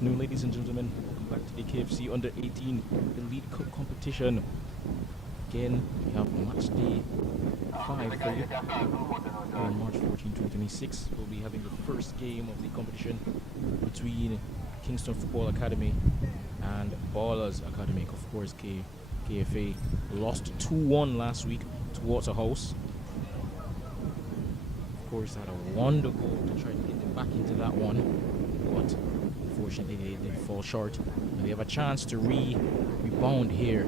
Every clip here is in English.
afternoon, ladies and gentlemen. Welcome back to the KFC Under 18 Elite Cup competition. Again, we have match day 5 for you. On March 14, 2026, we'll be having the first game of the competition between Kingston Football Academy and Ballaz Academy. Of course, KFA lost 2-1 last week to Waterhouse. Of course, had a wonder goal to try to get them back into that one, but unfortunately they did fall short. And they have a chance to rebound here.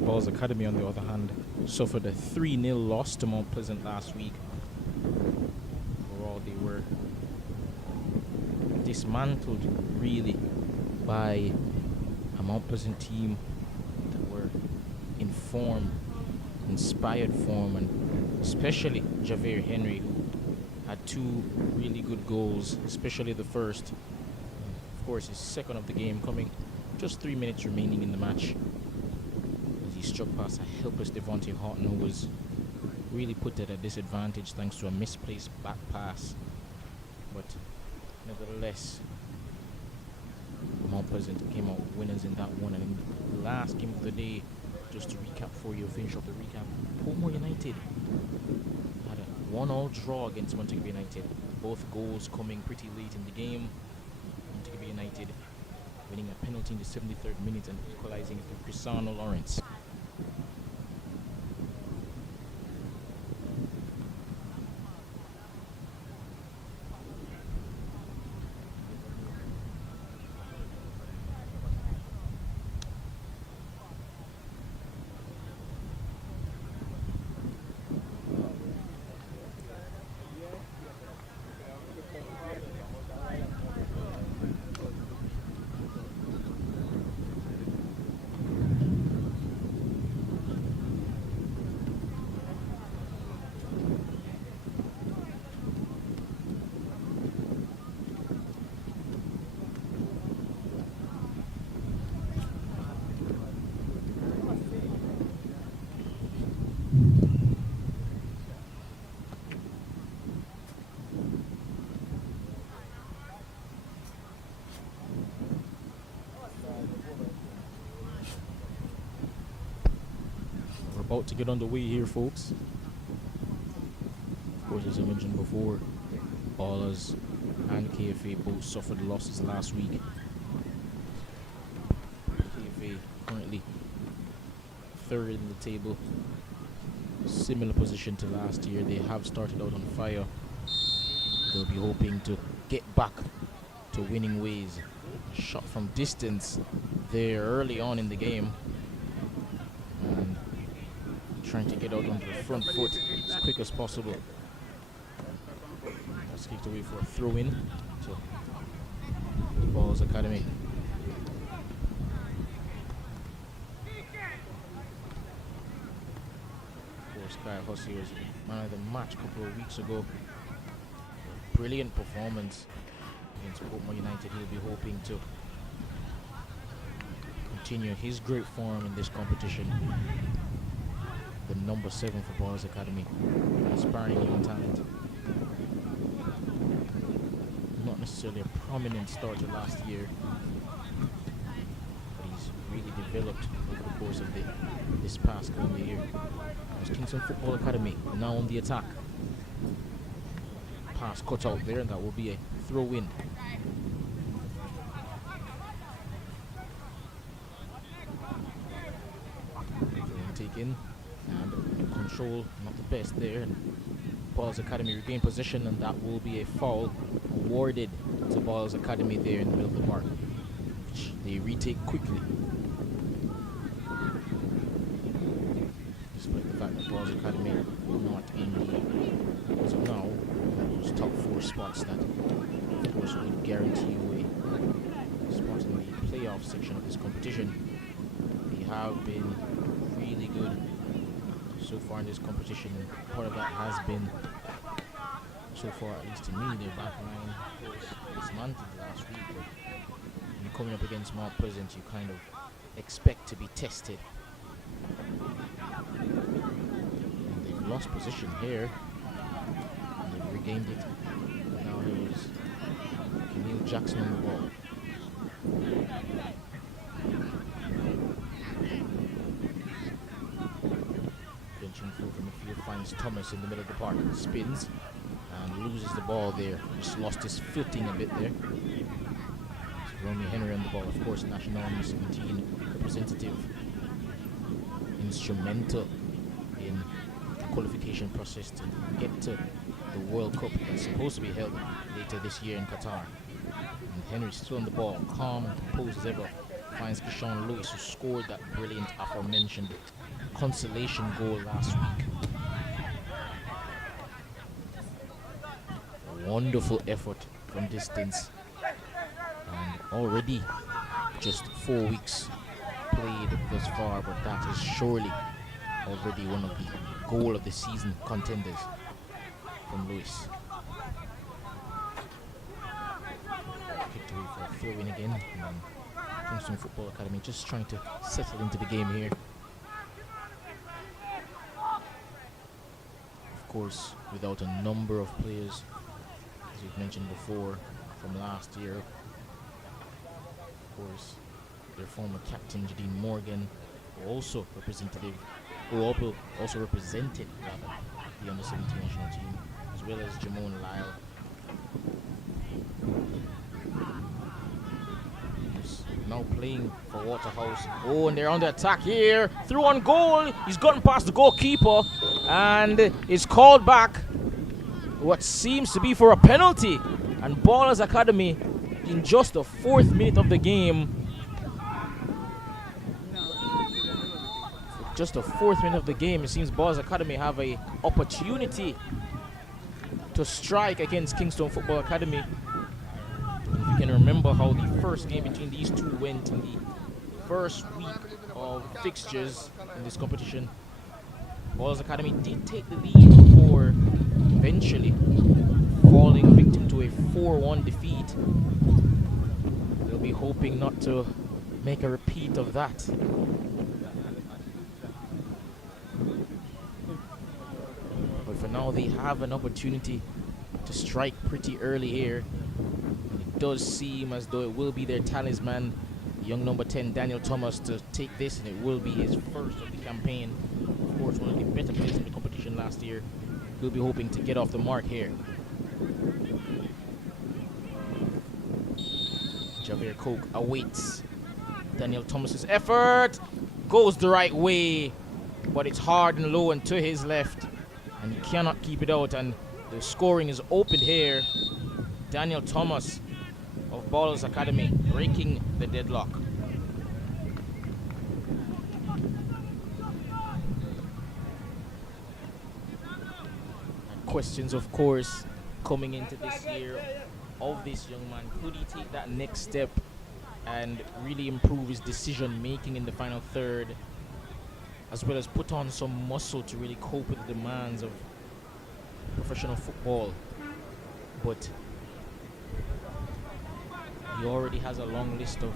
Ballaz Academy, on the other hand, suffered a 3-0 loss to Mount Pleasant last week. Overall, they were dismantled, really, by a Mount Pleasant team that were in form, inspired form, and especially Javier Henry, who had 2 really good goals, especially the first. Of course, his second of the game coming just 3 minutes remaining in the match. Struck past a helpless Devontae Horton, who was really put at a disadvantage thanks to a misplaced back pass. But nevertheless, Mount Pleasant came out winners in that one. And in the last game of the day, just to recap for you, finish off the recap, Portmore United had a 1-1 draw against Montego United. Both goals coming pretty late in the game. Montego United winning a penalty in the 73rd minute and equalizing through Cristiano Lawrence. About to get underway here, folks. Of course, as I mentioned before, Ballaz and KFA both suffered losses last week. KFA currently 3rd in the table, similar position to last year. They have started out on fire. They'll be hoping to get back to winning ways. Shot from distance there early on in the game, and trying to get out onto the front foot as quick as possible. That's kicked away for a throw-in to Ballaz Academy. Of course, Kyle Hussey was man of the match a couple of weeks ago. Brilliant performance against Portmore United. He'll be hoping to continue his great form in this competition. The number 7 for Ballaz Academy, aspiring young talent. Not necessarily a prominent starter last year, but he's really developed over the course of this past calendar year. There's Kingston Football Academy now on the attack. Pass cut out there, and that will be a throw-in. Take in. And control not the best there, and Ballaz Academy regain possession, and that will be a foul awarded to Ballaz Academy there in the middle of the park, which they retake quickly, despite the fact that Ballaz Academy not in the, as of now, those top 4 spots that of course would guarantee you a spot in the playoff section of this competition. They have been really good so far in this competition, and part of that has been, so far at least to me, their back line was dismantled last week. But in coming up against Mount Pleasant, you kind of expect to be tested. And they've lost position here. And they've regained it. Now here's Camille Jackson on the ball. Benching through from the field, finds Thomas in the middle of the park, spins and loses the ball there. Just lost his footing a bit there. Romeo Henry on the ball, of course, national under-17 representative, instrumental in the qualification process to get to the World Cup that's supposed to be held later this year in Qatar. And Henry's still on the ball, calm and composed as ever, finds Keyshawn Lewis, who scored that brilliant aforementioned consolation goal last week. A wonderful effort from distance. And already just 4 weeks played thus far, but that is surely already one of the goal of the season contenders from Lewis. Kicked away for a throw-in again, and Kingston Football Academy just trying to settle into the game here. Of course, without a number of players, as we've mentioned before, from last year. Of course, their former captain Jadine Morgan, who also represented the under-17 national team, as well as Jamone Lyle. Who's now playing for Waterhouse. Oh, and they're on the attack here. Through on goal. He's gotten past the goalkeeper, and it's called back. What seems to be for a penalty, and Ballaz Academy, in just the 4th minute of the game, it seems Ballaz Academy have a opportunity to strike against Kingston Football Academy. If you can remember how the first game between these two went in the first week of fixtures in this competition, Ballaz Academy did take the lead before eventually falling victim to a 4-1 defeat. They'll be hoping not to make a repeat of that. But for now, they have an opportunity to strike pretty early here. And it does seem as though it will be their talisman, young number 10 Daniel Thomas, to take this, and it will be his first of the campaign. Of course, one of the better players in the competition last year. He'll be hoping to get off the mark here. Javier Coke awaits Daniel Thomas's effort. Goes the right way, but it's hard and low and to his left, and he cannot keep it out, and the scoring is opened here. Daniel Thomas of Ballaz Academy breaking the deadlock. And questions, of course, coming into this year of this young man. Could he take that next step and really improve his decision making in the final third, as well as put on some muscle to really cope with the demands of professional football? But he already has a long list of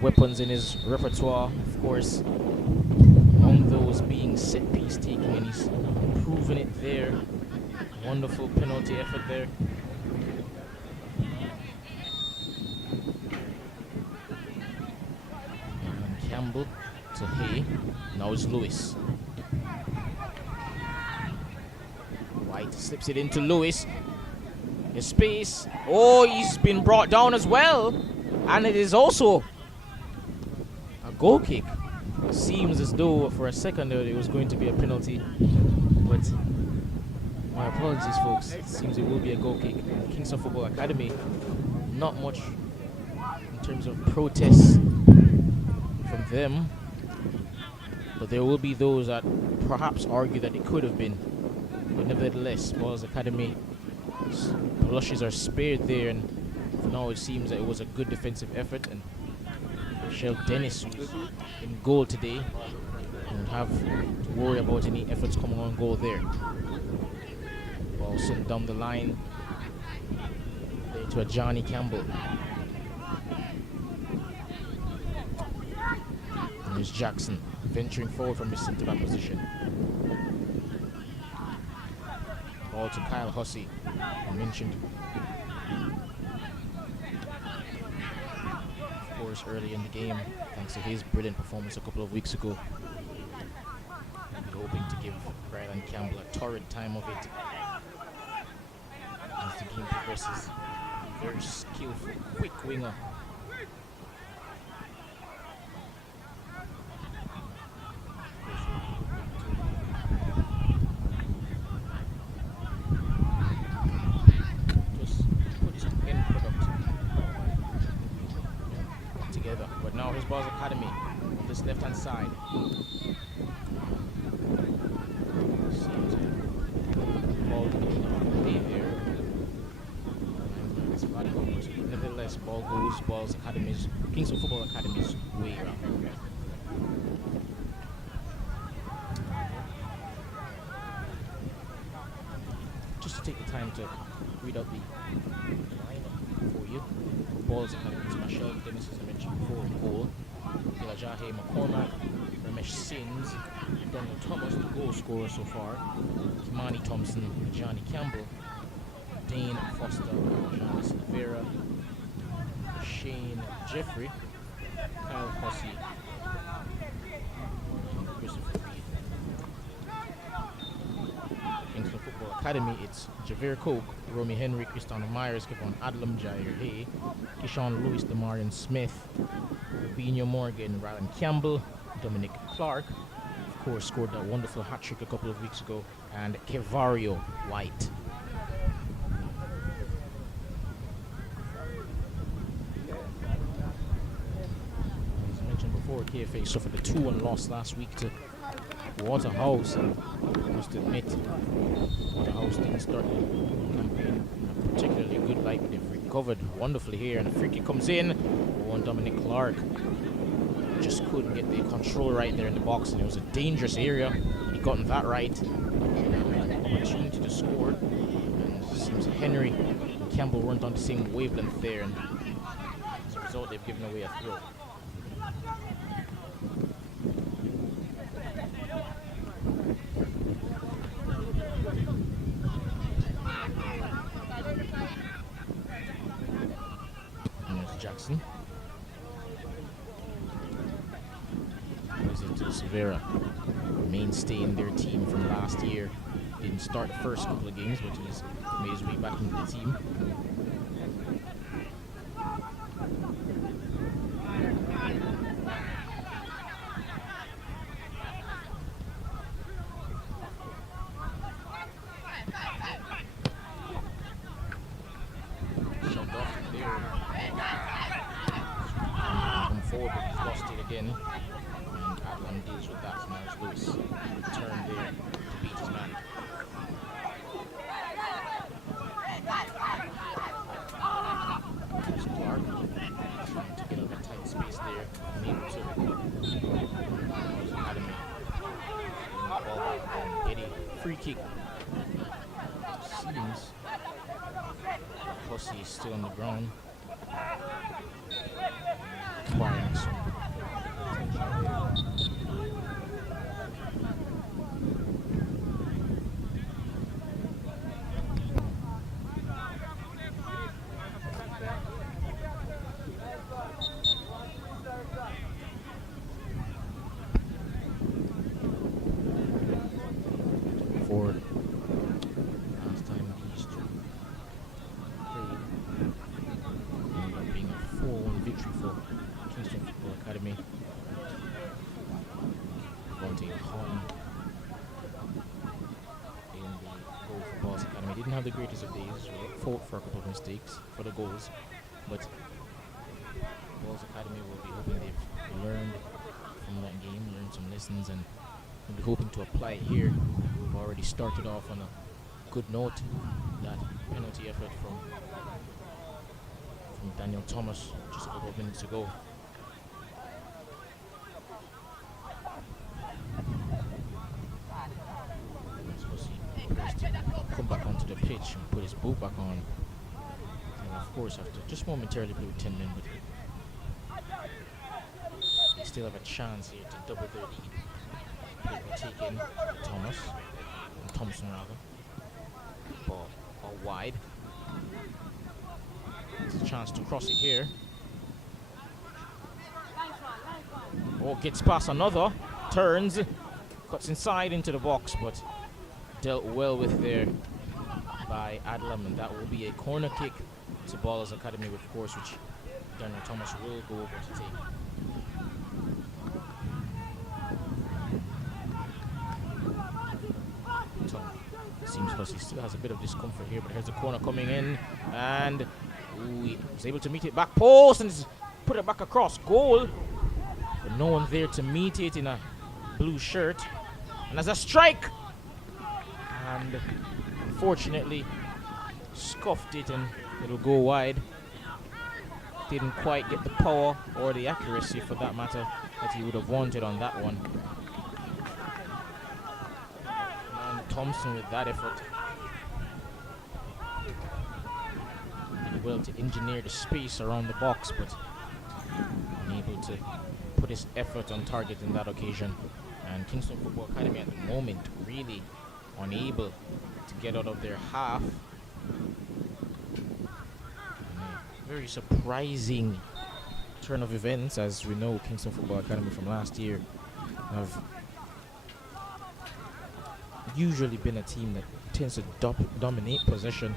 weapons in his repertoire, of course, among those being set piece taking, and he's proven it there. Wonderful penalty effort there. And Campbell to Hay. Now it's Lewis. White slips it into Lewis. His space. Oh, he's been brought down as well. And it is also a goal kick. It seems as though for a second there it was going to be a penalty. But my apologies, folks. It seems it will be a goal kick. Kingston Football Academy, not much in terms of protests from them. But there will be those that perhaps argue that it could have been. But nevertheless, Ballaz Academy blushes are spared there, and for now it seems that it was a good defensive effort, and Michelle Dennis, who's in goal today, won't have to worry about any efforts coming on goal there. Ball sent down the line there to a Johnny Campbell. Here's Jackson venturing forward from his centre back position. Ball to Kyle Hussey, I mentioned. Of course, early in the game, thanks to his brilliant performance a couple of weeks ago. We're hoping to give Ryland Campbell a torrid time of it as the game progresses. Very skillful, quick winger. Just put his end product together. But now his Ballaz Academy on this left hand side. Nevertheless, ball goes Ballaz Academy's, Kingston Football Academy's way around. Just to take the time to read out the lineup for you. Ballaz Academy's Marshall Dennis, as I mentioned before, in goal. Dilajahe McCormack, Ramesh Sins, Daniel Thomas, the goal scorer so far. Kimani Thompson, Johnny Campbell, Dane Foster, Johnny Silvera, Shane Jeffrey, Kyle Hussey, and Christopher Reed. Kingston Football Academy, it's Javier Coke, Romy Henry, Cristiano Myers, Kevon Adlam, Jair Hay, Kishan Lewis, Demarion Smith, Rubinho Morgan, Ryland Campbell, Dominic Clark, of course, scored that wonderful hat-trick a couple of weeks ago, and Kevario White. KFA suffered a 2-1 loss last week to Waterhouse, and I must admit, Waterhouse didn't start the campaign in a particularly good light, but they've recovered wonderfully here, and a free kick comes in. And Dominic Clark just couldn't get the control right there in the box, and it was a dangerous area. He gotten that right, opportunity to score, and it seems Henry and Campbell weren't on the same wavelength there, and as a result, they've given away a throw. Jackson. Silvera, mainstay in their team from last year. Didn't start the first couple of games, but he's made his way back into the team. Forward, but he's lost it again, and Adlam deals with that. Now it's Lewis. Return there to beat his man. There's Clark trying to get out of a tight space there, unable to. Academy. Ball back on Eddie. Free kick. Seems Hussey is still on the ground. Acquiring some forward. Last time these two played ended up being a 4-1 victory for Kingston Football Academy. Vontae Hahn in the goal for Ballaz Academy. Didn't have the greatest of days, fought for a couple of mistakes for the goals, but Ballaz Academy will be hoping they've learned from that game, learned some lessons, and will be hoping to apply it here. We've already started off on a good note. That penalty effort from Daniel Thomas just a couple of minutes ago. Come back onto the pitch and put his boot back on, and of course after just momentarily play with 10 men, but still have a chance here to double their lead. They will take in Thompson rather. Ball wide. It's a chance to cross it here. Oh, gets past another. Turns. Cuts inside into the box, but dealt well with there by Adlam, and that will be a corner kick to Ballaz Academy, of course, which Daniel Thomas will go over to take. Seems Hussey still has a bit of discomfort here, but here's the corner coming in, and he was able to meet it back post and put it back across goal, but no one there to meet it in a blue shirt. And there's a strike, and unfortunately scuffed it, and it'll go wide. Didn't quite get the power or the accuracy, for that matter, that he would have wanted on that one. And Thompson with that effort did well to engineer the space around the box, but unable to put his effort on target in that occasion. And Kingston Football Academy at the moment really unable to get out of their half. Very surprising turn of events, as we know Kingston Football Academy from last year have usually been a team that tends to dominate possession.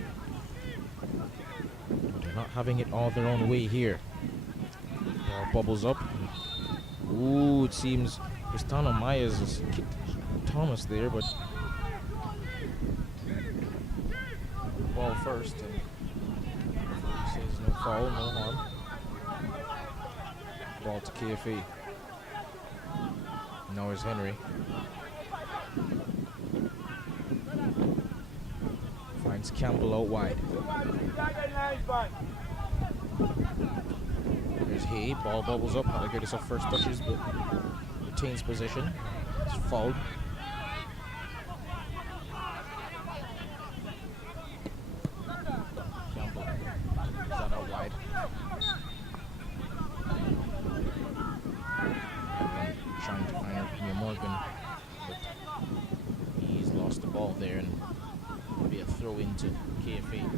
But they're not having it all their own way here. Ball bubbles up. Ooh, it seems Cristano Myers has kicked Thomas there, but ball first, and he says no foul, no harm. Ball to KFA. Now here's Henry. Finds Campbell out wide. There's Hay. Ball bubbles up. Not the greatest of first touches, but retains possession. It's fouled. Campbell is that out wide. Trying to find Arpino Morgan, but he's lost the ball there, and it'll be a throw into KFA.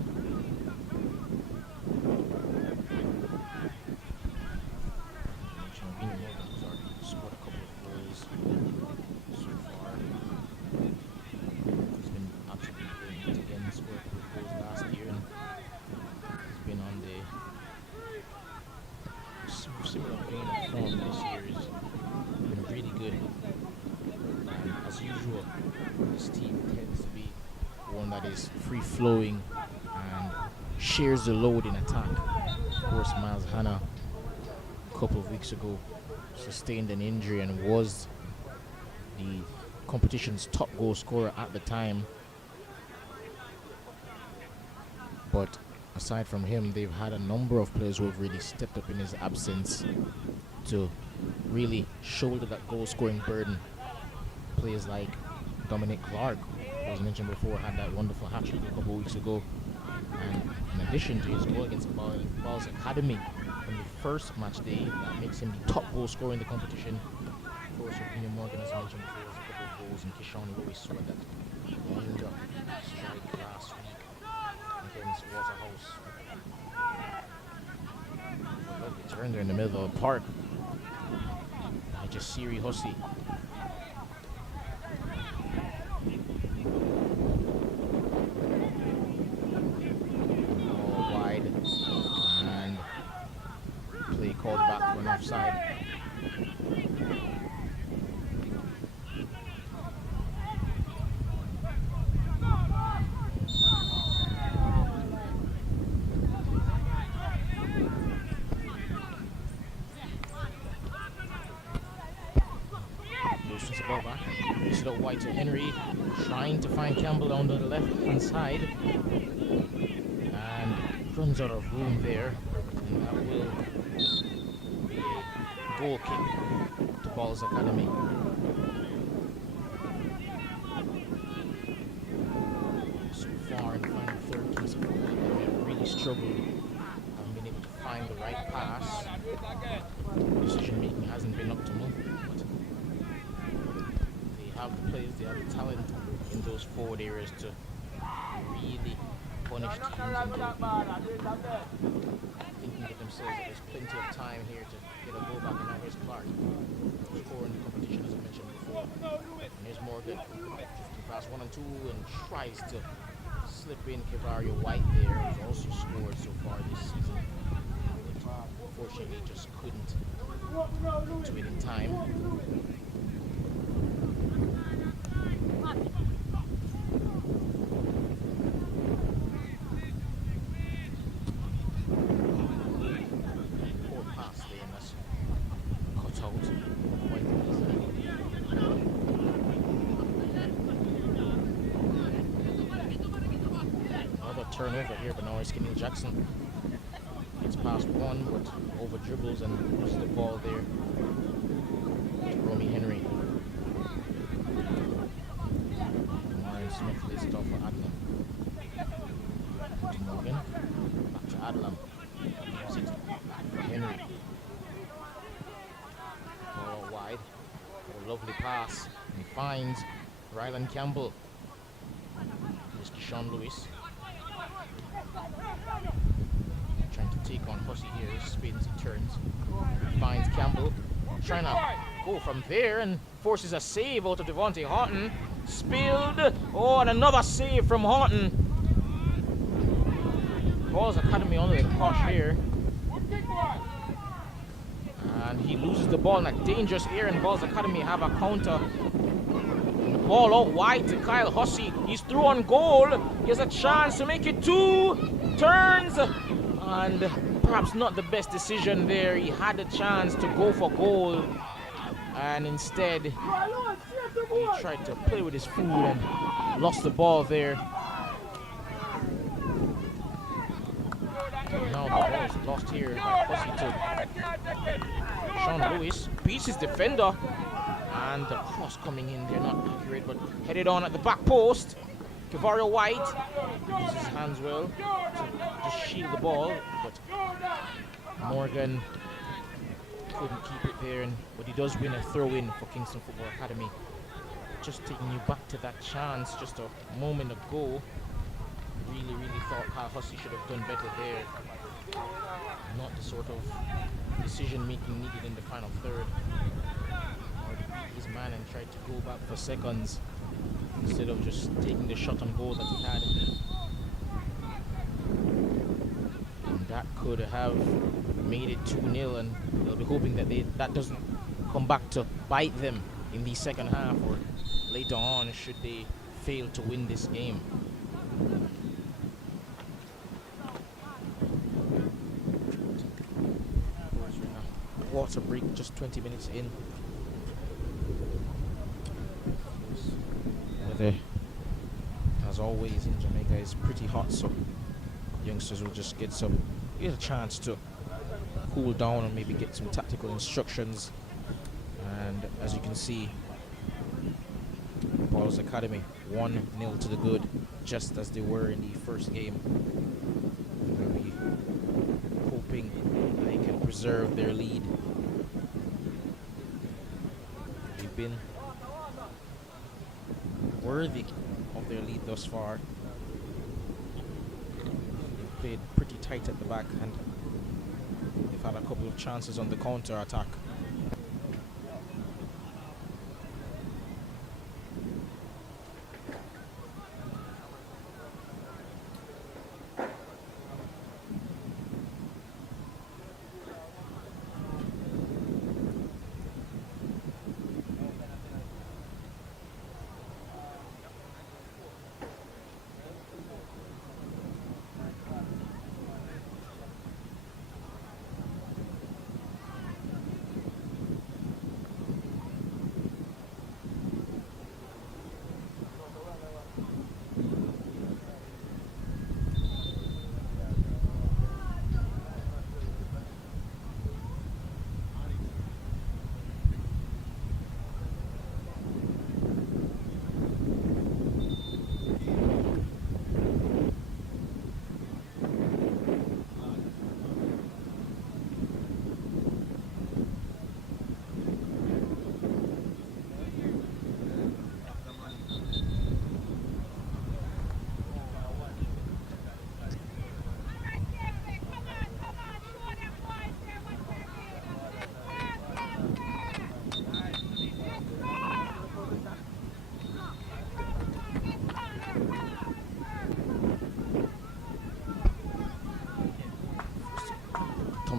Flowing and shares the load in attack. Of course, Miles Hanna a couple of weeks ago sustained an injury and was the competition's top goal scorer at the time. But aside from him, they've had a number of players who have really stepped up in his absence to really shoulder that goal scoring burden. Players like Dominic Clark, as mentioned before, had that wonderful hat-trick a couple of weeks ago, and in addition to his goal against Ballaz Academy on the first match day, that makes him the top goal scorer in the competition. Of course, Arpino Morgan, as mentioned before, has a couple of goals, and Kishani always saw that wonder strike last week against Waterhouse. Lovely turn there in the middle of the park. Just Siri Hussey. Called back to an offside. Loosens the ball back. It's it out wide to Henry, trying to find Campbell on the left-hand side, and runs out of room there, and that will goal kick to Ballaz Academy. So far in the final third, Kingston Football Academy have really struggled, haven't been able to find the right pass. Decision making hasn't been up to much, but they have the players, they have the talent in those forward areas to really punish teams, and they'll be thinking to themselves that there's plenty of time here to get a goal back. And now here's Clark scoring the competition, as I mentioned before. And here's Morgan drifting past 1 and 2 and tries to slip in. Kevario White there, who's also scored so far this season, but unfortunately just couldn't do it in time. Poor pass there, and that's cut out quite easily. Another turnover here, but now it's Kenil Jackson. Gets past one, but over dribbles and loses the ball there to Romy Henry. Marion Smith lays it off for Adlam. To Morgan. Back to Adlam. Leaves it for Henry. Ball wide. A lovely pass. He finds Ryland Campbell. Here's Deshaun Lewis. Trying to take on Hussey here. He spins, he turns. He finds Campbell. Trying to go from there and forces a save out of Devontae Horton. Spilled. Oh, and another save from Horton. Ballaz Academy under the cosh here. And he loses the ball in a dangerous area, and Ballaz Academy have a counter. Ball out wide to Kyle Hussey. He's through on goal. He has a chance to make it 2. Turns. And perhaps not the best decision there. He had a chance to go for goal, and instead he tried to play with his foot and lost the ball there. Now the ball is lost here by Hussey to Sean Lewis. Beats his defender, and the cross coming in there, not accurate, but headed on at the back post. Kevario White uses his hands well to just shield the ball, but Morgan couldn't keep it there, but he does win a throw-in for Kingston Football Academy. Just taking you back to that chance just a moment ago. Really thought Kyle Hussey should have done better there. Not the sort of decision-making needed in the final third. Or he beat his man and tried to go back for seconds, instead of just taking the shot on goal that he had. And that could have made it 2-0, and they'll be hoping that that doesn't come back to bite them in the second half or later on should they fail to win this game. Water break, just 20 minutes in. Weather, as always in Jamaica, is pretty hot, so youngsters will just get a chance to cool down and maybe get some tactical instructions. And as you can see, Ballaz Academy 1-0 to the good, just as they were in the first game. We'll be hoping they can preserve their lead. They've been worthy of their lead thus far. They've played pretty tight at the back, and they've had a couple of chances on the counter attack.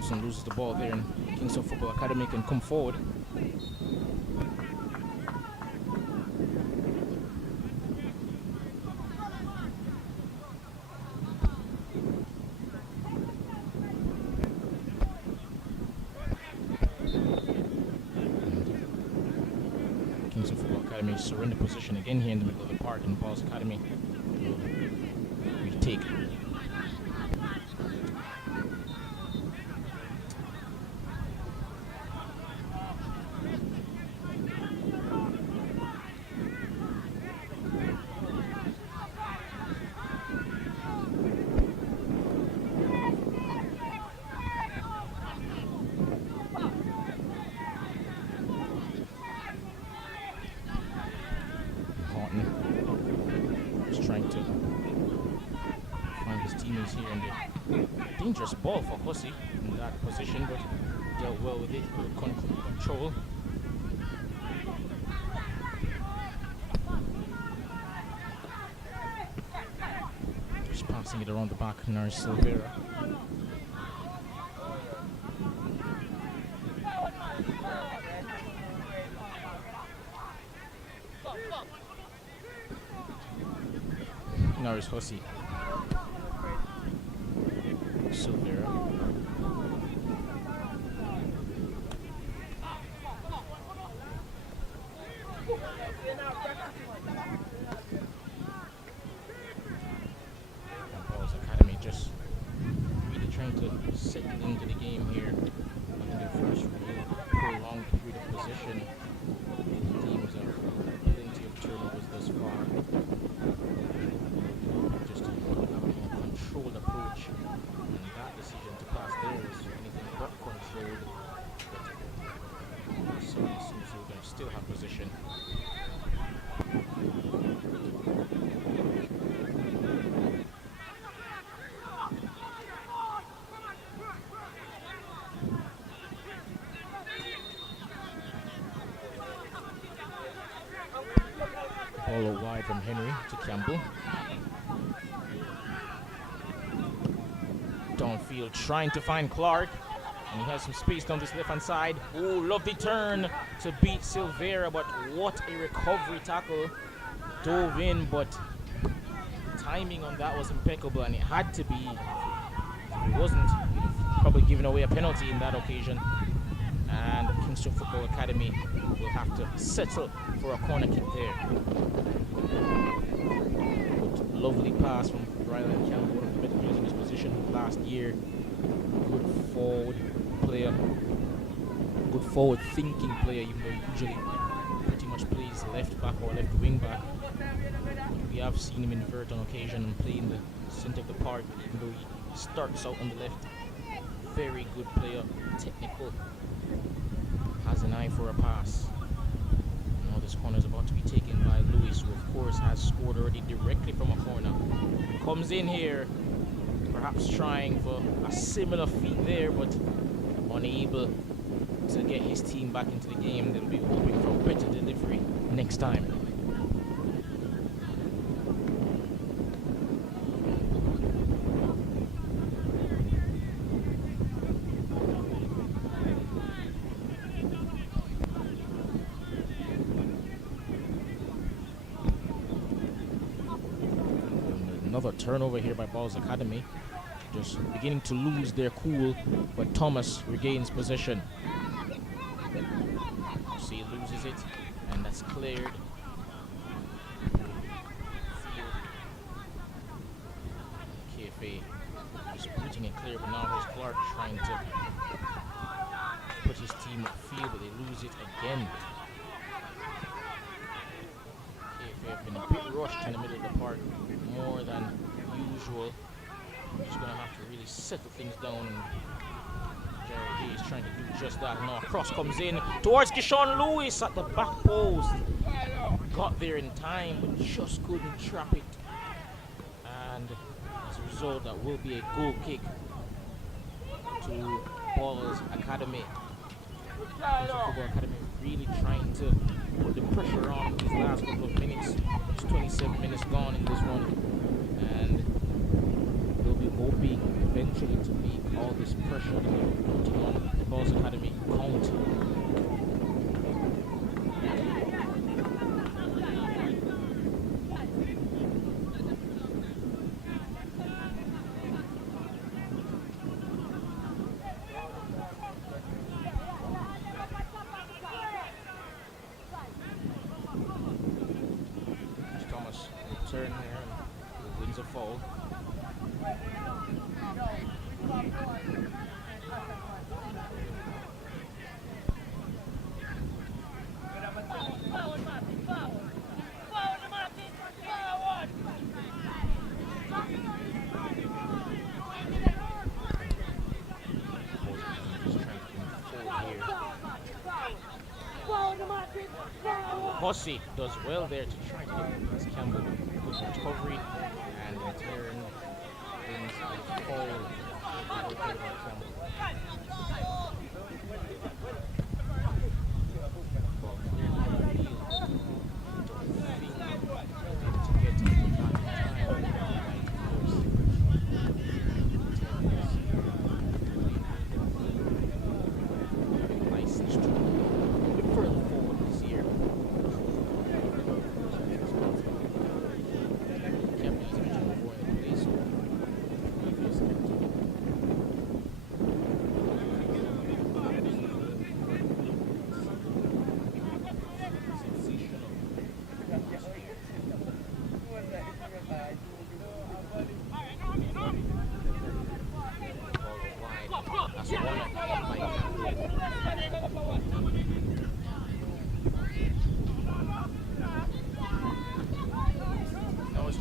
Kingston loses the ball there, and Kingston Football Academy can come forward. Kingston Football Academy surrender position again here in the middle of the park, and Ballaz Academy will retake. Trying to find his teammates here, and the dangerous ball for Hussey in that position, but dealt well with it, with control. Just passing it around the back, now Silvera. Now it's Hussey. Silvera. Ballaz Academy just really trying to settle into the game here. I think their first real prolonged period of possession. The teams have plenty of turnovers thus far. Just have a more controlled approach, and that decision to pass there was anything but controlled. But certainly seems we're going to still have position. Ball out wide from Henry to Campbell. Downfield trying to find Clark, and he has some space down this left hand side. Oh, lovely turn to beat Silvera, but what a recovery tackle. Dove in, but timing on that was impeccable, and it had to be. If it wasn't, he'd have probably given away a penalty in that occasion. And Kingston Football Academy will have to settle for a corner kick there. But lovely pass from Ryland Campbell, one of the better players in his position last year. Good forward player, good forward thinking player, even though he usually pretty much plays left back or left wing back. We have seen him invert on occasion and play in the centre of the park, even though he starts out on the left. Very good player, technical, has an eye for a pass. Now this corner is about to be taken by Lewis, who of course has scored already directly from a corner. Comes in here, perhaps trying for a similar feat there, but unable to get his team back into the game. They'll be hoping for a better delivery next time. Another turnover here by Ballaz Academy. Just beginning to lose their cool, but Thomas regains possession. See, he loses it, and that's cleared. KFA just putting it clear, but now here's Clark trying to put his team upfield, but they lose it again. KFA have been a bit rushed in the middle of the park, more than usual. Just gonna have to really settle things down, and Jerry G is trying to do just that. Now a cross comes in towards Kishawn Lewis at the back post. Got there in time, but just couldn't trap it. And as a result, that will be a goal kick to Ballaz Academy. Football Academy really trying to put the pressure on these last couple of minutes. It's 27 minutes gone in this one, and they'll be hoping eventually to make all this pressure on the Ballaz Academy count. Thomas return there and wins a foul. Hussey does well there to try to get past Campbell with recovery and in turn wins the foul.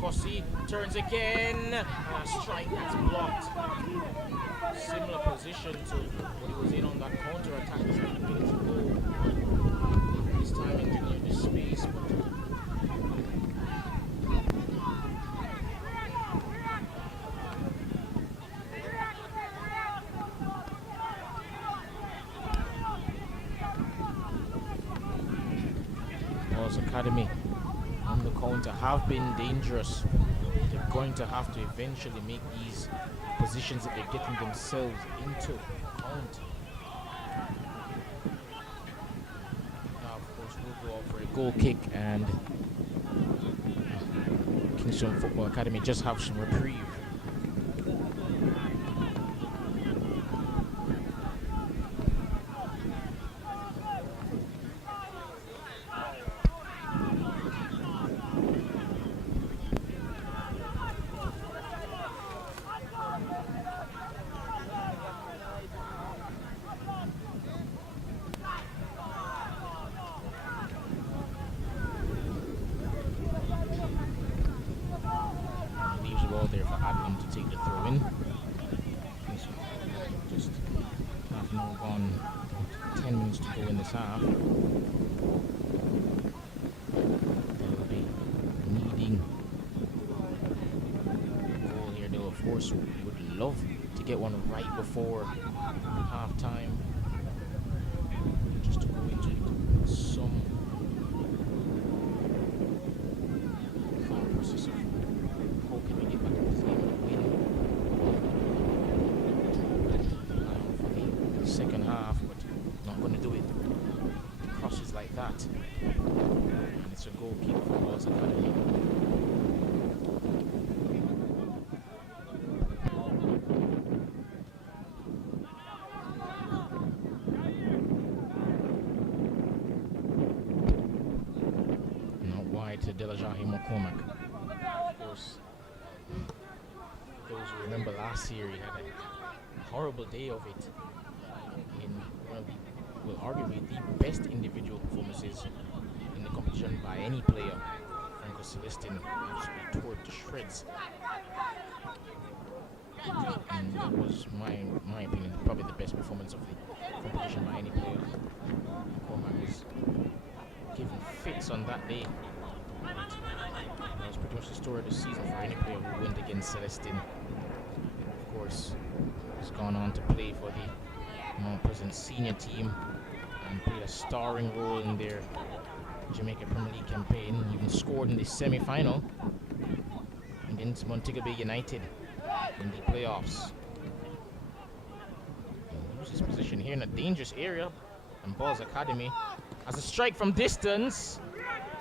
Hussey turns again. Strike that's blocked. Similar position to what he was in on that counter attack. This time engineered the space, but Ballaz Academy on the counter have been dangerous. They're going to have to eventually make these positions that they're getting themselves into count. Now, of course, we'll go out for a goal kick, and Kingston Football Academy just have some reprieve. There for Adlam to take the throw in. Just half an hour gone, 10 minutes to go in this half. They'll be needing a goal here. They'll, of course, would love to get one right before half time, just to go into some process of how can we get back to this game and win for the second half, but not going to do it. Crosses like that, and it's a goal kick for Ballaz Academy. Not wide to Delajahi McCormack. Of course, those who remember last year, he had a horrible day of it in one of the, well, arguably the best individual performances in the competition by any player. Franco Celestin absolutely tore it to shreds, and that was my opinion probably the best performance of the competition by any player. McCormack was given fits on that day. That was pretty much the story of the season for any player who went against Celestin. Of course, he's gone on to play for the Mount Pleasant senior team and played a starring role in their Jamaica Premier League campaign. He even scored in the semi-final against Montego Bay United. in the playoffs. Loses position here in a dangerous area, and Ballaz Academy has a strike from distance,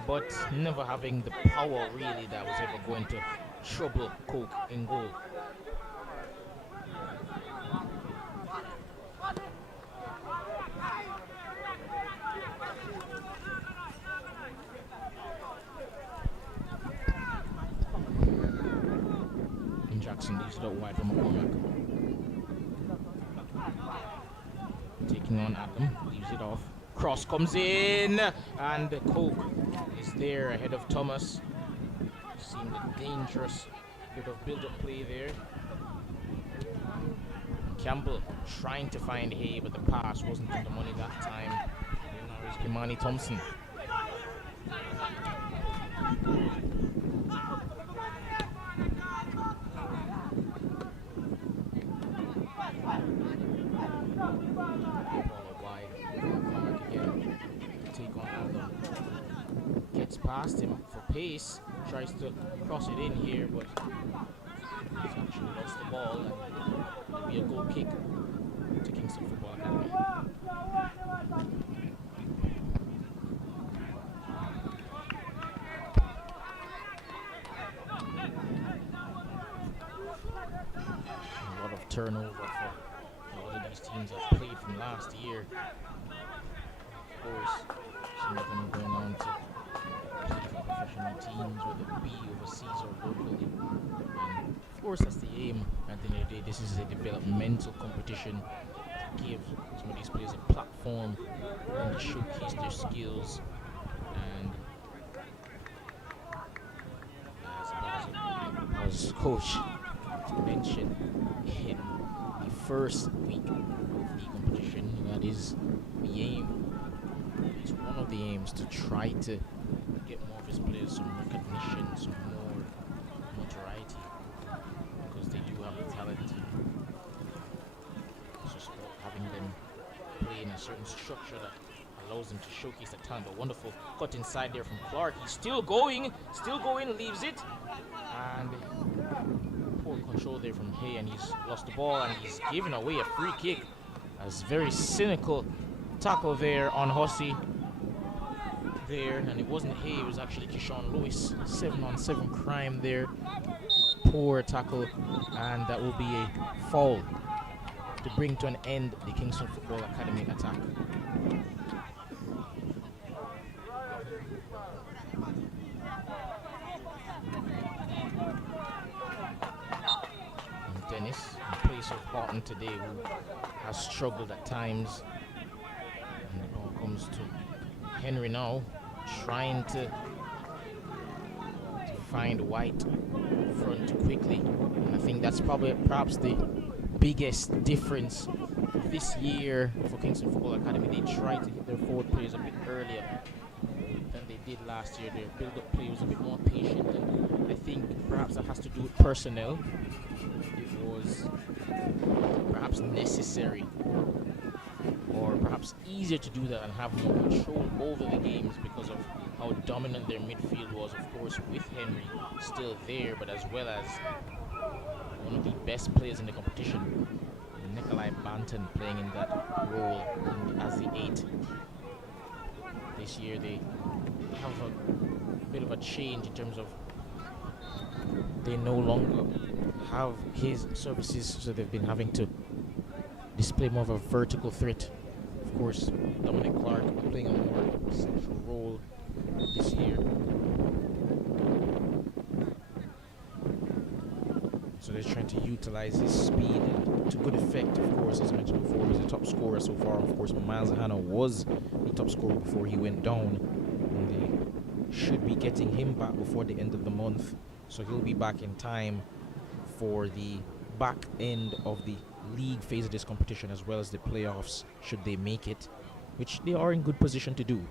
but never having the power really that was ever going to trouble Coke in goal. And Jackson leaves it out wide from McCormack. Taking on Adam, leaves it off. Cross comes in, and Coke is there ahead of Thomas. Seeing the dangerous bit of build-up play there. Campbell trying to find Hay, but the pass wasn't on the money that time. And now is Imani Thompson. Gets past him for pace, tries to cross it in here, but he's actually lost the ball, and it'll be a goal kick to Kingston Football Academy. A lot of turnover for a lot of these teams that played from last year. Of course, some of them going on to professional teams, whether it be overseas or locally. And of course, that's the aim. At the end of the day, this is a developmental competition to give some of these players a platform and to showcase their skills. And as Coach mentioned in the first week of the competition, that is the aim. It's one of the aims to try to get more of his players some recognition, some more notoriety, because they do have the talent. It's just about having them play in a certain structure that allows them to showcase the talent. A wonderful cut inside there from Clark. He's still going, leaves it, and poor control there from Hay, and he's lost the ball, and he's given away a free kick. As very cynical tackle there on Hussey there, and it wasn't Hay, it was actually Keyshawn Lewis. 7-on-7 crime there. Poor tackle, and that will be a foul to bring to an end the Kingston Football Academy attack. And Dennis, in place of Horton today, who has struggled at times. And it all comes to Henry now, trying to find White front quickly. And I think that's perhaps the biggest difference this year for Kingston Football Academy. They tried to hit their forward players a bit earlier than they did last year. Their build-up play was a bit more patient, and I think perhaps that has to do with personnel. It was perhaps necessary, or perhaps easier to do that and have more control over the games because of how dominant their midfield was, of course, with Henry still there, but as well as one of the best players in the competition, Nikolai Banton, playing in that role as the 8. This year they have a bit of a change in terms of they no longer have his services, so they've been having to display more of a vertical threat. Of course, Dominic Clark playing a more central role this year. So they're trying to utilize his speed to good effect. Of course, as I mentioned before, he's the top scorer so far. Of course, Miles Hanna was the top scorer before he went down. And they should be getting him back before the end of the month. So he'll be back in time for the back end of the league phase of this competition, as well as the playoffs, should they make it, which they are in good position to do.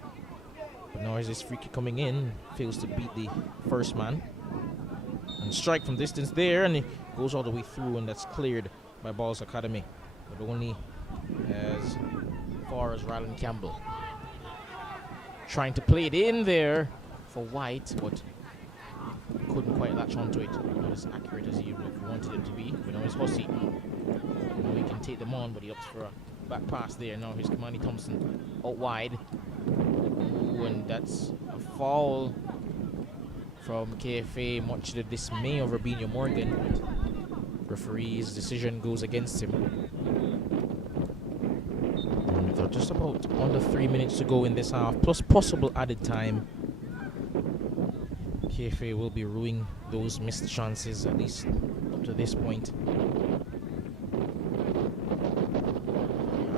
But now as this free kick coming in, fails to beat the first man. And strike from distance there, and it goes all the way through, and that's cleared by Ballaz Academy, but only as far as Ryland Campbell. Trying to play it in there for White, but couldn't quite latch onto it. Not as accurate as he wanted it to be. But now it's Hussey. He can take them on, but he opts for a back pass there. Now here's Kamani Thompson out wide. Ooh, and that's a foul from KFA, much to the dismay of Robinho Morgan. Referee's decision goes against him. And with just about under 3 minutes to go in this half, plus possible added time, KFA will be ruining those missed chances, at least up to this point.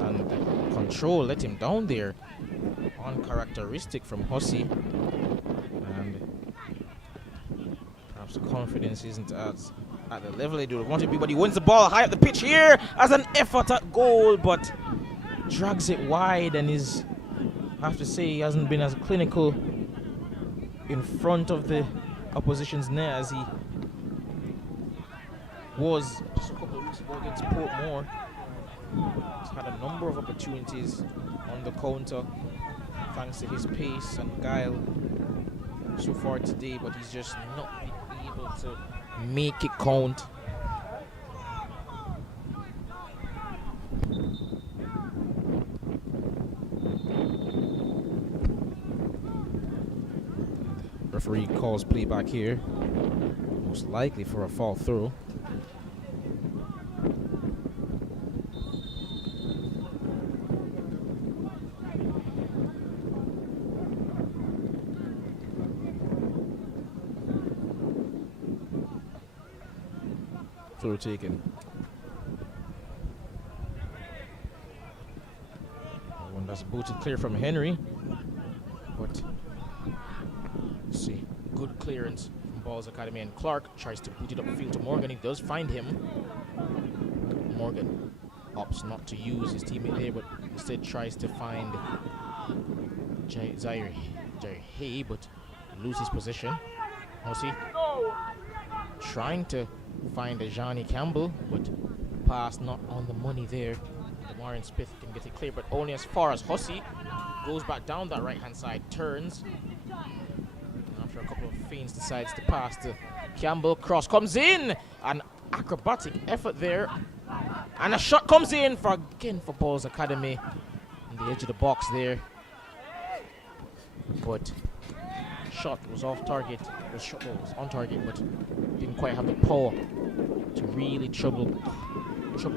And the control let him down there. Uncharacteristic from Hussey. And perhaps the confidence isn't at the level they do want it to be, but he wins the ball high up the pitch here as an effort at goal, but drags it wide, and I have to say, he hasn't been as clinical in front of the opposition's net as he was just a couple of weeks ago against Portmore. He's had a number of opportunities on the counter thanks to his pace and guile so far today, but he's just not been able to make it count. Referee calls play back here, most likely for a fall through. Through taken. One that's booted clear from Henry, but let's see, good clearance from Ballaz Academy, and Clark tries to boot it upfield to Morgan. He does find him. Morgan opts not to use his teammate there, but instead tries to find Zaire Hay, but loses possession. Hussey trying to find a Johnny Campbell, but pass not on the money there. Damarian Smith can get it clear, but only as far as Hussey goes back down that right hand side, turns, and after a couple of feints decides to pass to Campbell. Cross comes in, an acrobatic effort there, and a shot comes in for Ballaz Academy on the edge of the box there, but shot was off target. Was on target, but didn't quite have the power to really trouble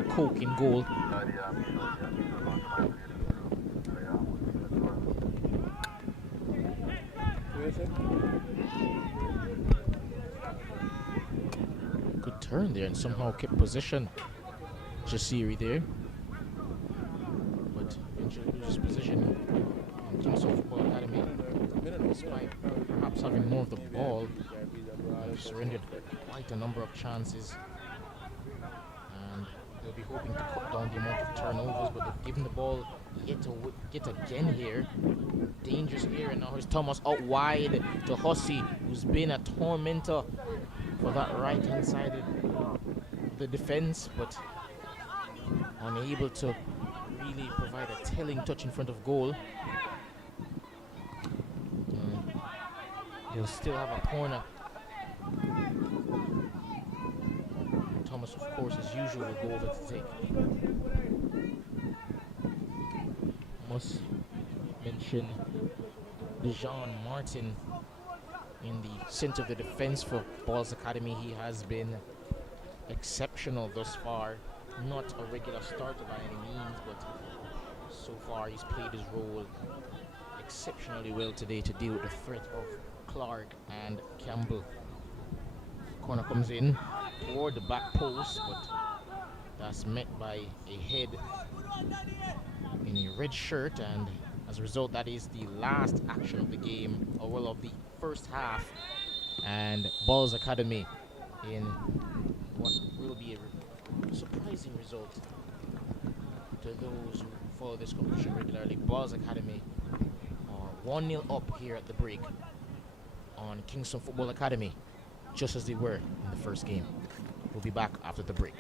Coke in goal. Good turn there, and somehow kept possession. Jasiri there, but eventually loses position. And Kingston Football Academy, despite perhaps having more of the ball, have surrendered quite a number of chances, and they'll be hoping to cut down the amount of turnovers, but they've given the ball yet again here. Dangerous area now. Here's Thomas out wide to Hussey, who's been a tormentor for that right hand side of the defense, but unable to really provide a telling touch in front of goal. He'll still have a corner. And Thomas, of course, as usual, will go over to take. Must mention Dejan Martin in the center of the defense for Ballaz Academy. He has been exceptional thus far. Not a regular starter by any means, but so far he's played his role exceptionally well today to deal with the threat of Clark and Campbell. Corner comes in toward the back post, but that's met by a head in a red shirt, and as a result, that is the last action of the game, or well, of the first half, and Ballaz Academy in what will be a surprising result to those who follow this competition regularly. Ballaz Academy are 1-0 up here at the break on Kingston Football Academy, just as they were in the first game. We'll be back after the break.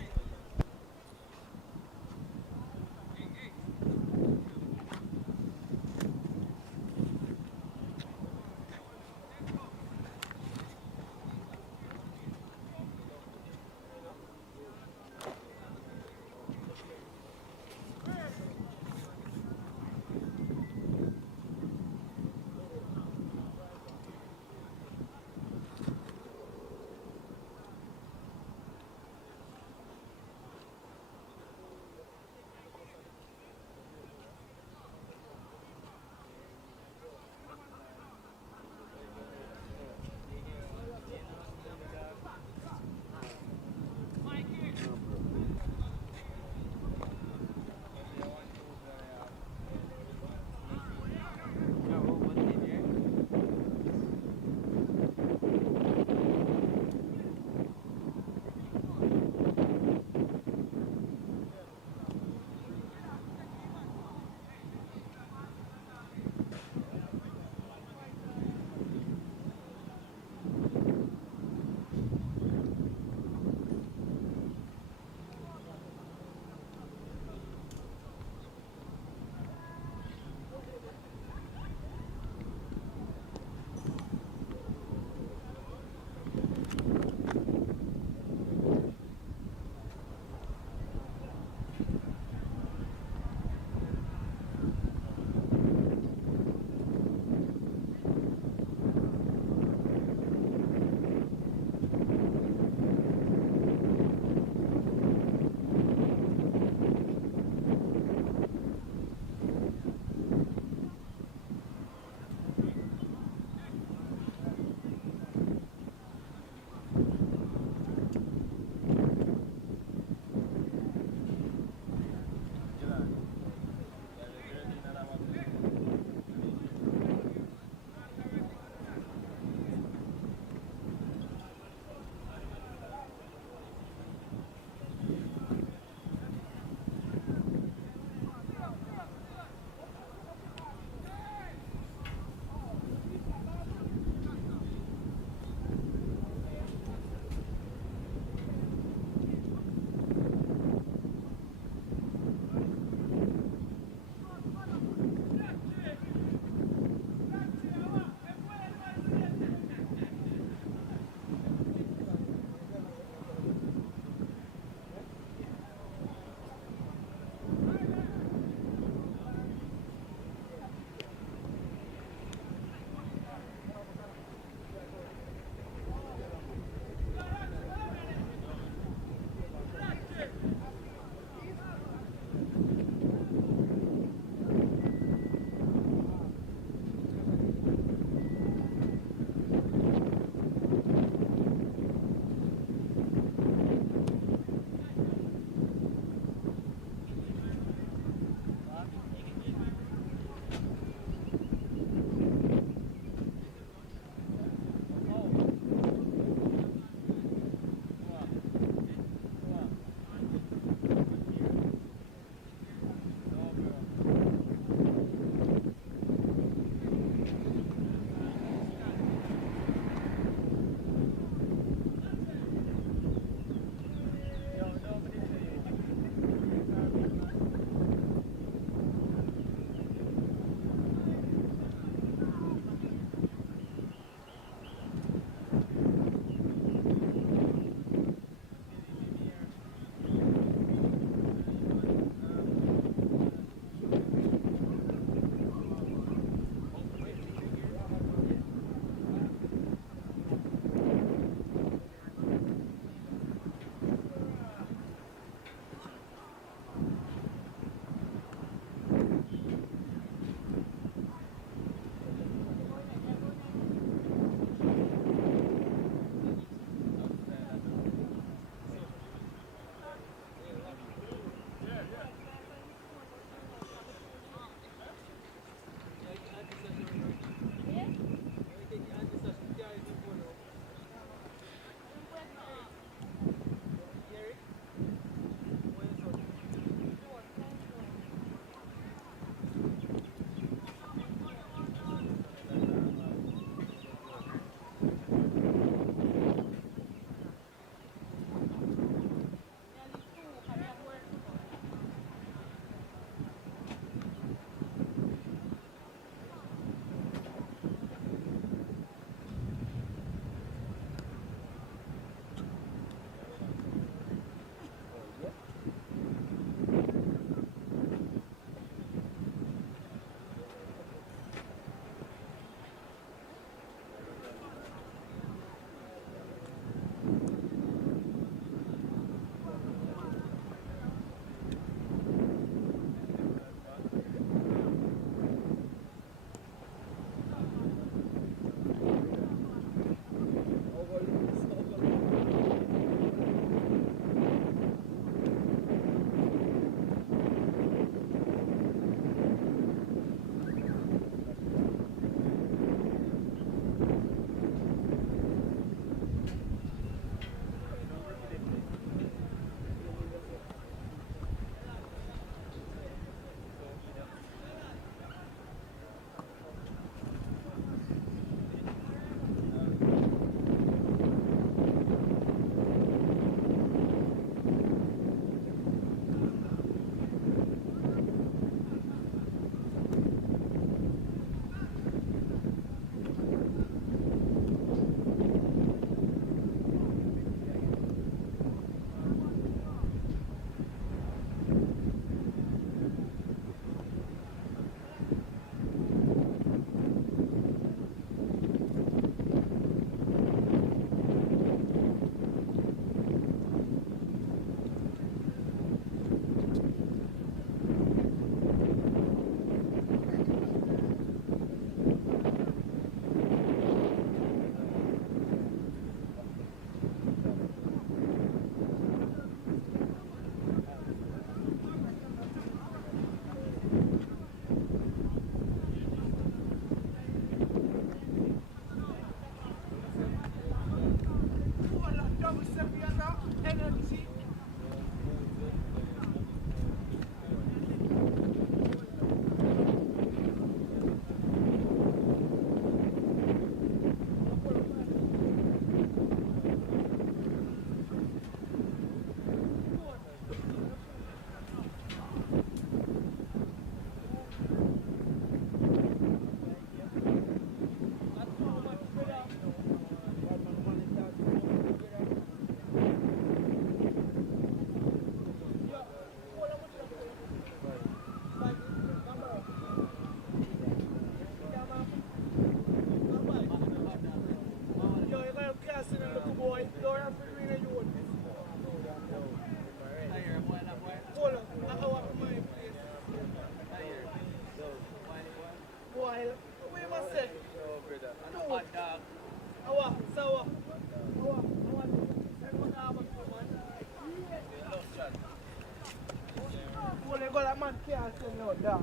Ada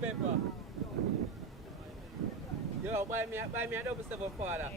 pepper. Yo, buy me a double seven father.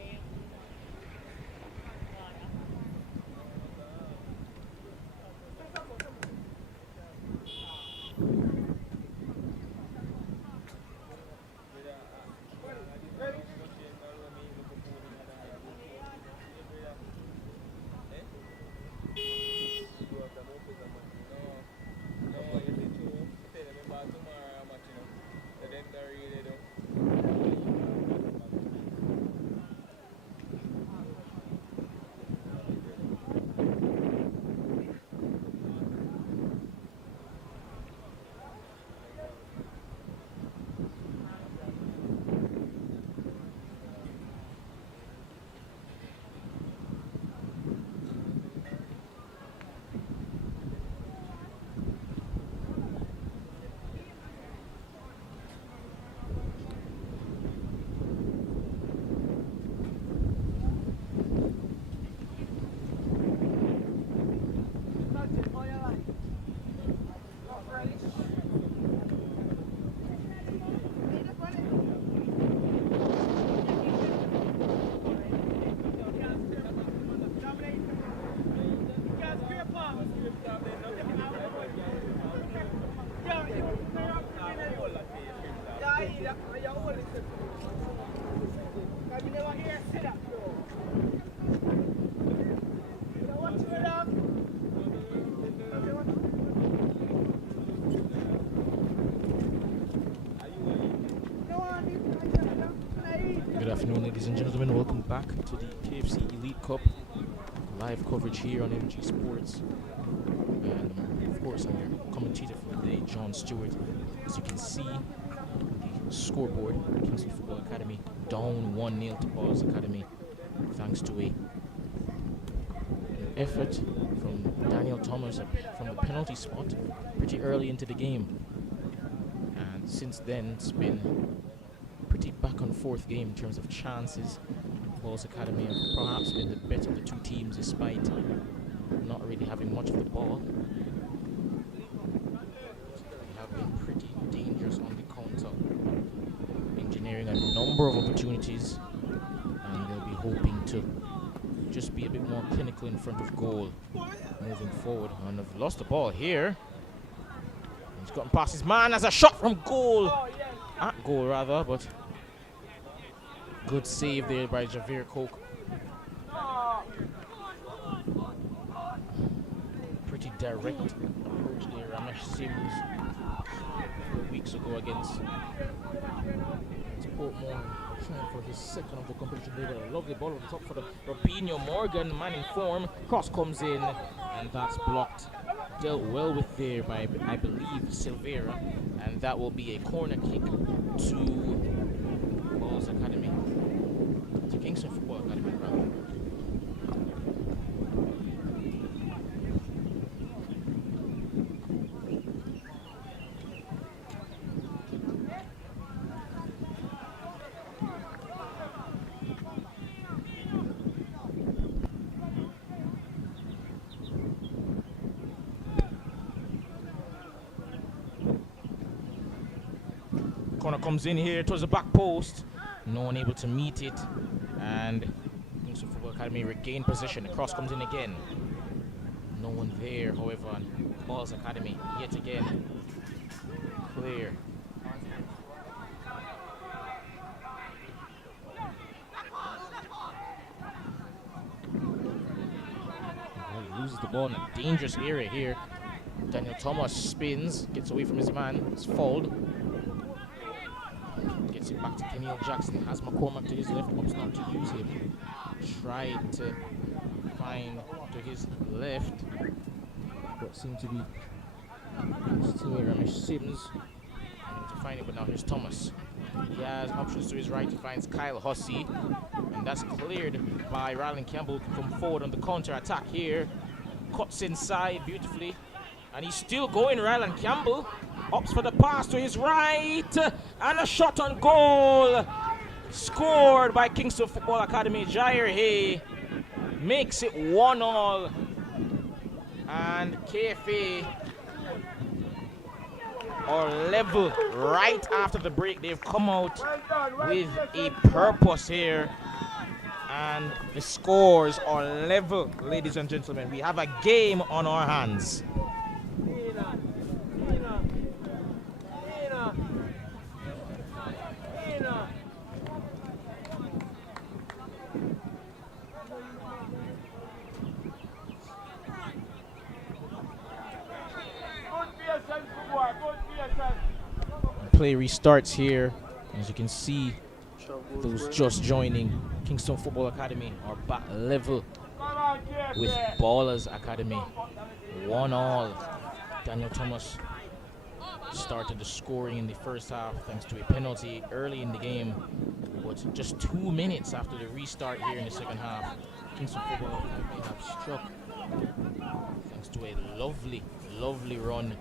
Good afternoon, ladies and gentlemen. Welcome back to the KFC Elite Cup live coverage here on MG Sports. And of course, I'm your commentator for the day, John Stewart. As you can see, the scoreboard, Kingston Football Academy down 1-0 to Ballaz Academy, thanks to an effort from Daniel Thomas from the penalty spot pretty early into the game. And since then, it's been pretty back and forth game in terms of chances. Ballaz Academy have perhaps been the better of the two teams despite not really having much of the ball. They have been pretty dangerous on the counter, engineering a number of opportunities, and they'll be hoping to just be a bit more clinical in front of goal moving forward. And they've lost the ball here. He's gotten past his man as a shot from goal. At goal rather, but good save there by Javier Coke. Pretty direct approach there. Ramesh Sims weeks ago against Portmore, trying for his second of the competition. They got a lovely ball on the top for the Robinho Morgan, man in form. Cross comes in, and that's blocked. Dealt well with there by, I believe, Silveira, and that will be a corner kick to Ballaz Academy, to Kingston Football Academy, rather. Corner comes in here towards the back post. No one able to meet it. And Kingston Football Academy regain possession. The cross comes in again. No one there, however, on Ballaz Academy yet again. Clear. Well, loses the ball in a dangerous area here. Daniel Thomas spins, gets away from his man. It's fouled. Gets it back to Kenil Jackson. Has McCormack to his left, opts not to use him. Tried to find to his left, but seemed to be still Ramesh Sims. To find it, but now here's Thomas. He has options to his right. He finds Kyle Hussey, and that's cleared by Rylan Campbell. Can come forward on the counter attack here. Cuts inside beautifully, and he's still going. Rylan Campbell opts for the pass to his right, and a shot on goal. Scored by Kingston Football Academy. Jair Hay makes it 1-1, and KFA are level right after the break. They've come out with a purpose here. And the scores are level, ladies and gentlemen. We have a game on our hands. Play restarts here. As you can see, those just joining Kingston Football Academy are back level with Ballaz Academy. 1-1. Daniel Thomas started the scoring in the first half thanks to a penalty early in the game. But just 2 minutes after the restart here in the second half, Kingston Football Academy have struck thanks to a lovely run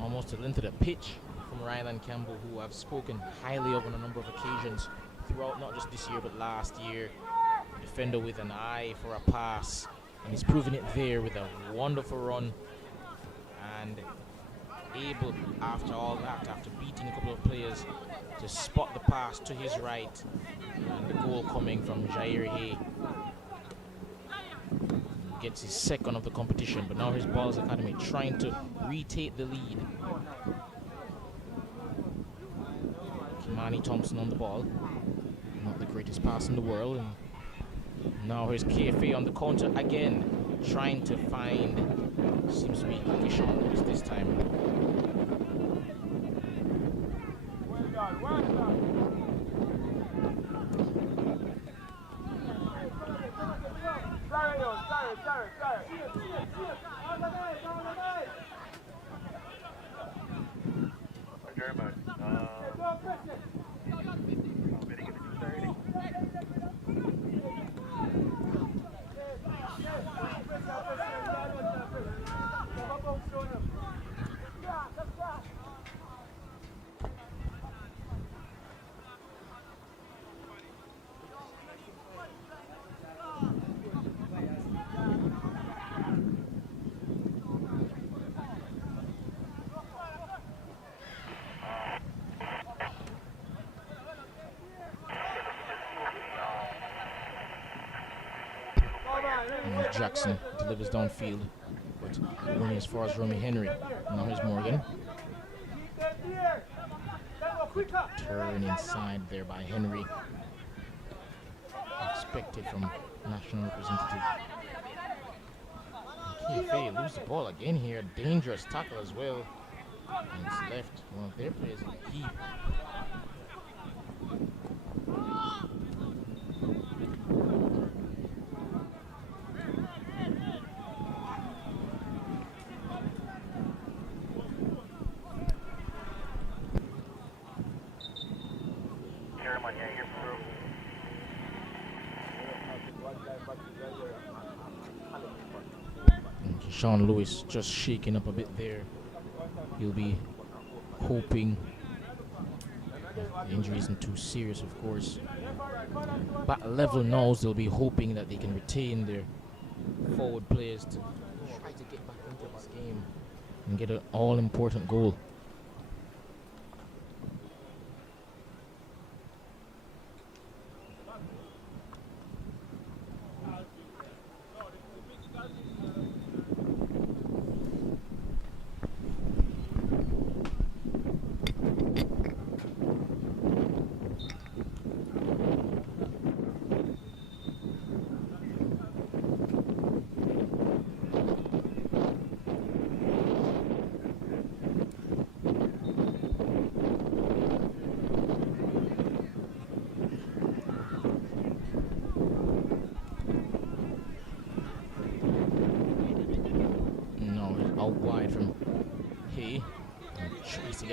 almost to the length of the pitch from Ryland Campbell, who I've spoken highly of on a number of occasions throughout not just this year but last year. A defender with an eye for a pass, and he's proven it there with a wonderful run, and able after all that, after beating a couple of players, to spot the pass to his right, and the goal coming from Jair Hay. Gets his second of the competition, but now here's Ballaz Academy trying to retake the lead. Kimani Thompson on the ball, not the greatest pass in the world, and now here's KFA on the counter again, trying to find, seems to be Sean Lewis this time. Jackson delivers downfield, but running as far as Romy Henry. Now here's Morgan. Turn inside there by Henry. Expected from national representative. KFA lose the ball again here. Dangerous tackle as well. And it's left one of their players in the heap. Sean Lewis just shaking up a bit there. He'll be hoping the injury isn't too serious, of course. Back level knows they'll be hoping that they can retain their forward players to try to get back into this game and get an all-important goal.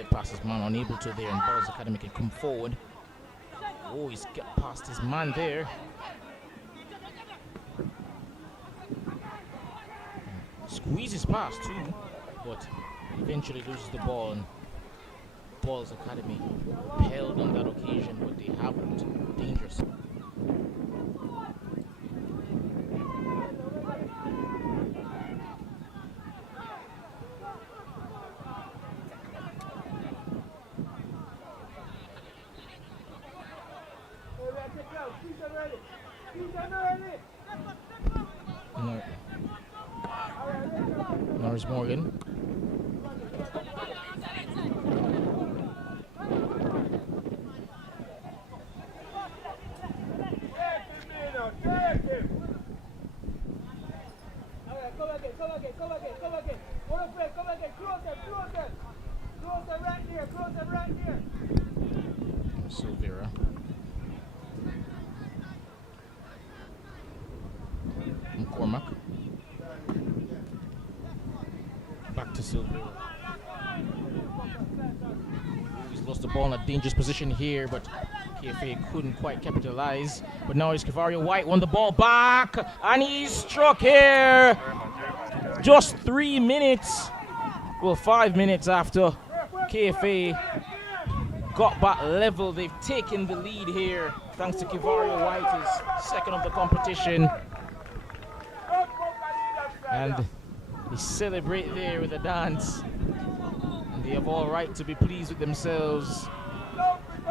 Past his man, unable to there, and Ballaz Academy can come forward. Oh, he's got past his man there. Squeezes past too, but eventually loses the ball, and Ballaz Academy held on that occasion, but they haven't. Dangerous. Norris Morgan. Silvera. McCormack. Back to Silvera. He's lost the ball in a dangerous position here, but KFA couldn't quite capitalize. But now it's Cavario White won the ball back, and he's struck here. Just 3 minutes, well, 5 minutes after KFA got back level. They've taken the lead here thanks to Cavario White, his second of the competition. And they celebrate there with a dance. And they have all right to be pleased with themselves.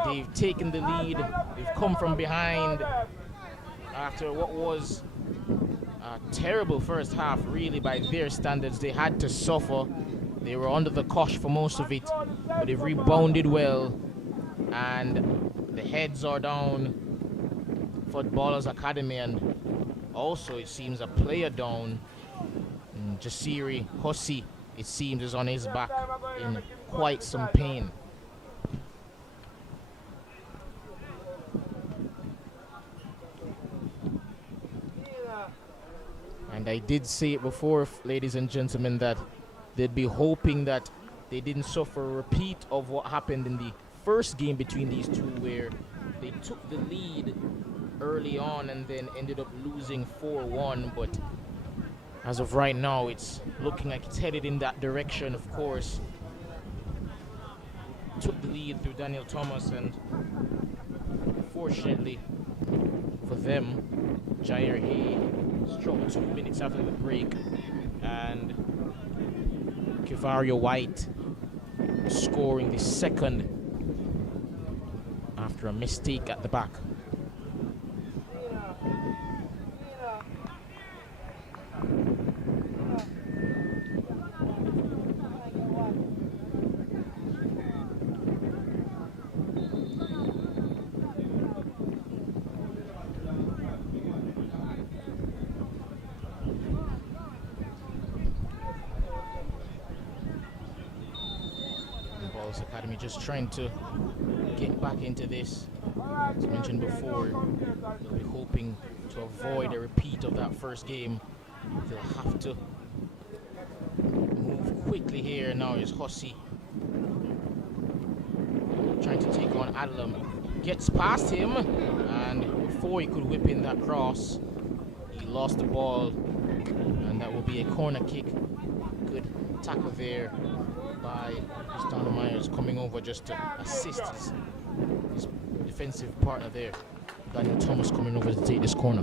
They've taken the lead. They've come from behind after what was a terrible first half, really, by their standards. They had to suffer. They were under the cosh for most of it, but they've rebounded well. And the heads are down for Ballaz Academy, and also it seems a player down. Jasiri Hossi, it seems, is on his back in quite some pain. And I did say it before, ladies and gentlemen, that they'd be hoping that they didn't suffer a repeat of what happened in the first game between these two, where they took the lead early on and then ended up losing 4-1. But as of right now, it's looking like it's headed in that direction, of course. Took the lead through Daniel Thomas, and fortunately for them, Jair Hay struck 2 minutes after the break, and Cavario White scoring the second after a mistake at the back. Academy just trying to get back into this. As mentioned before, they'll be hoping to avoid a repeat of that first game. They'll have to move quickly here. Now is Hossi trying to take on Adlam. Gets past him, and before he could whip in that cross, he lost the ball, and that will be a corner kick. Good tackle there by Stan Myers, coming over just to assist his defensive partner there. Daniel Thomas coming over to take this corner.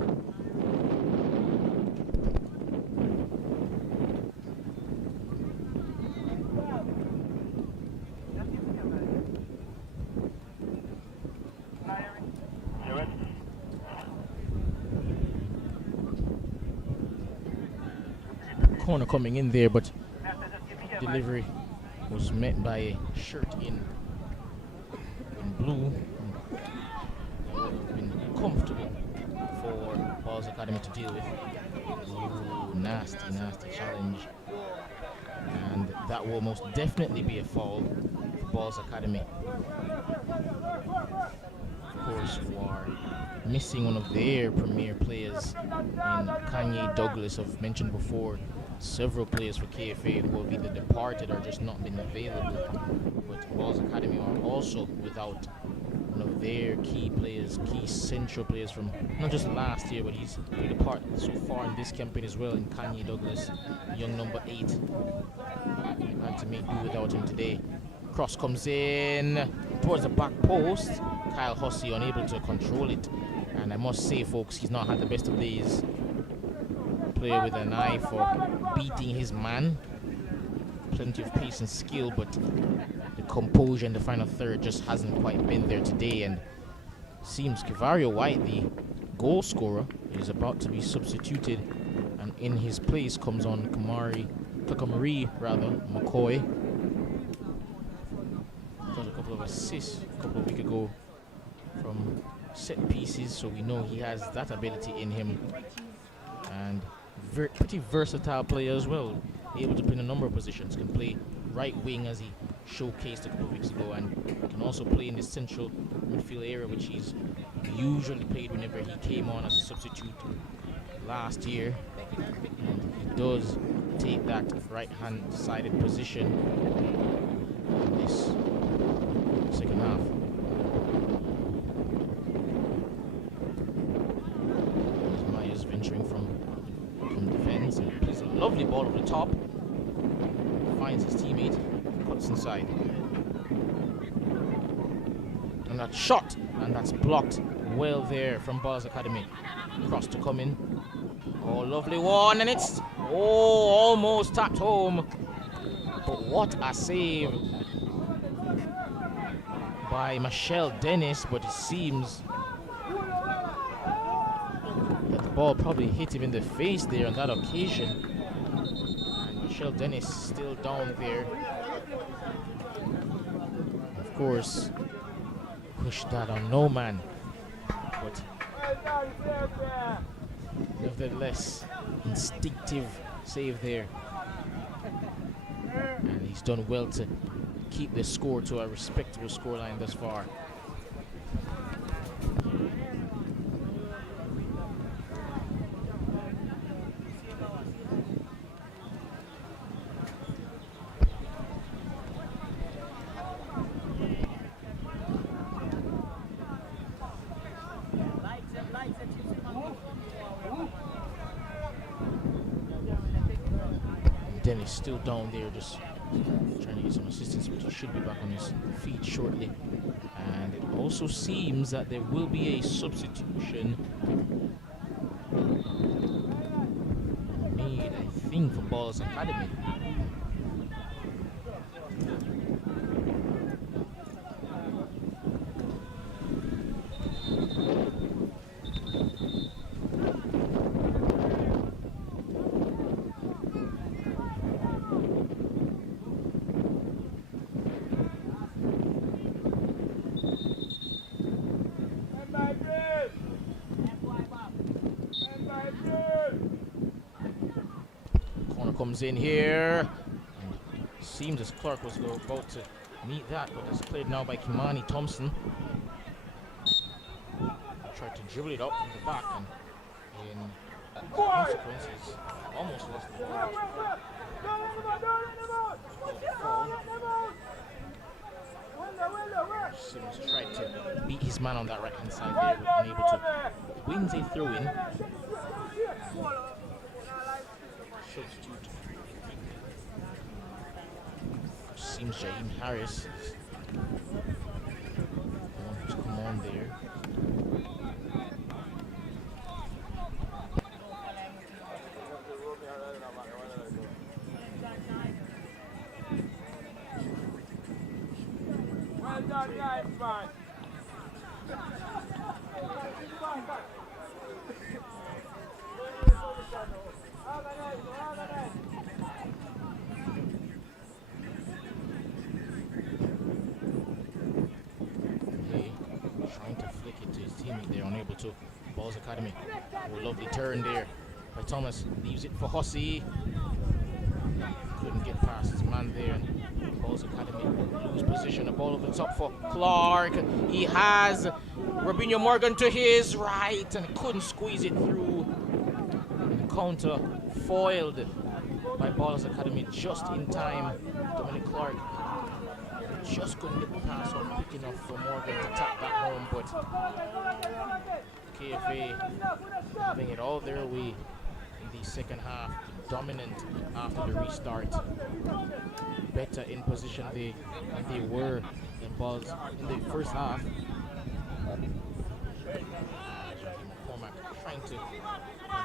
Corner coming in there, but delivery was met by a shirt in blue. That would have been comfortable for Ballaz Academy to deal with. Ooh, nasty challenge. And that will most definitely be a foul for Ballaz Academy. Of course, who are missing one of their premier players in Kanye Douglas. I've mentioned before, several players for KFA who have either departed or just not been available. But Ballaz Academy are also without one of their key players, key central players from not just last year, but he's played a part so far in this campaign as well, in Kanye Douglas, young number 8. Had to make do without him today. Cross comes in towards the back post. Kyle Hossi unable to control it. And I must say, folks, he's not had the best of days. Player with an eye for beating his man. Plenty of pace and skill, but the composure in the final third just hasn't quite been there today. And seems Cavario White, the goal scorer, is about to be substituted, and in his place comes on Kamari Tuckamurray, rather, McCoy. Got a couple of assists a couple of weeks ago from set pieces, so we know he has that ability in him. And pretty versatile player as well, able to play in a number of positions. Can play right wing as he showcased a couple of weeks ago, and can also play in the central midfield area, which he's usually played whenever he came on as a substitute last year. And he does take that right hand sided position in this second half. Myers venturing from defense and plays a lovely ball over the top. Finds his teammate, cuts inside. And that shot, and that's blocked well there from Ballaz Academy. Cross to come in. Oh, lovely one, and it's almost tapped home. But what a save by Michelle Dennis, but it seems that the ball probably hit him in the face there on that occasion. And Michelle Dennis still down there. Of course, push that on no man. But nevertheless, instinctive save there. And he's done well to keep the score to a respectable scoreline thus far. Dennis still down there, just trying to get some assistance, but he should be back on his feet shortly. And it also seems that there will be a substitution made, I think, for Ballaz Academy. Comes in here. And seems as Clark was about to meet that, but it's played now by Kimani Thompson. Tried to dribble it up from the back, and in consequences, almost lost the ball. Sims tried to beat his man on that right hand side there, but unable to. Wins a throw in. Substitute. Seems Jaheim Harris wants to come on there. Well done, guys, man. Trying to flick it to his teammate there, unable to. Ballaz Academy. Oh, lovely turn there by Thomas. Leaves it for Hussey. Couldn't get past his man there. And Ballaz Academy lose position. A ball over the top for Clark. He has Robinho Morgan to his right and couldn't squeeze it through. And the counter foiled by Ballaz Academy just in time. Dominic Clark just couldn't get the pass off quick enough for Morgan to tap that home, but KFA having it all their way in the second half, dominant after the restart, better in position than they were in Ballaz in the first half. McCormack trying to get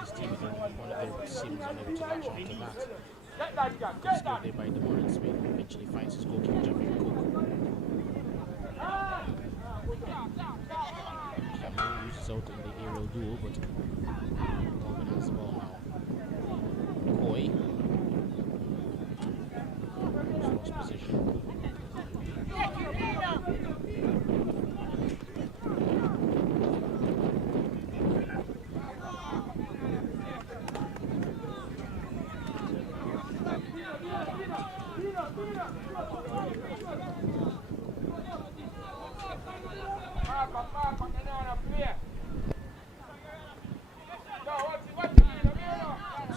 his team in one of their receivers, unable to latch on to that. Good skill there by DeMorgan Smith, eventually finds his goalkeeper Javier Cook. Cameroon loses out in the aerial duel, but Morgan has the ball now. McCoy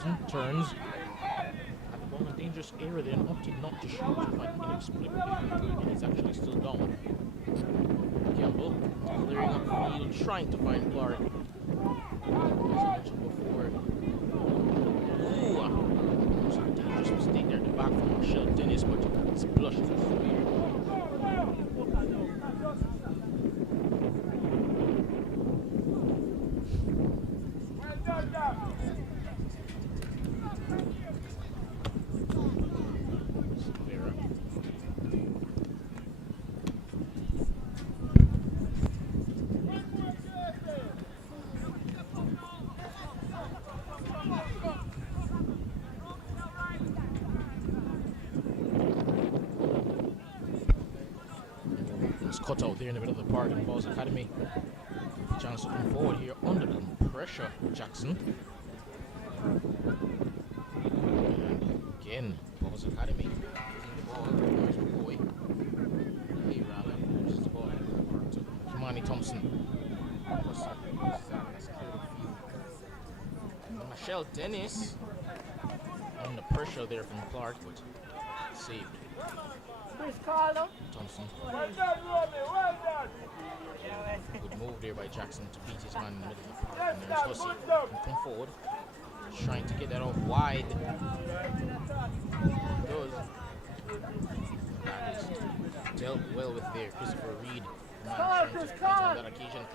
Thompson turns. At the ball in dangerous area, then opted not to shoot. Quite inexplicably good, and he's actually still down. Campbell clearing up the field, trying to find Clark. As I mentioned before. Ooh, there's a dangerous mistake there at the back from Michelle Dennis, but it's blushed to clear. Cut out there in the middle of the park in Ballaz Academy. Chance to come forward here under the pressure, Jackson. And again, Ballaz Academy using the ball. Where's my boy? Hey, rather, loses the ball to Kimani Thompson. Michelle Dennis under pressure there from Clark, but saved. Thompson. Well done, Robbie, well done. Good move there by Jackson to beat his man in the middle of the park. And there's Hussey. Come forward. Trying to get that off wide. Does. That is dealt well with there. Christopher Reed. Trying to fight on that occasion.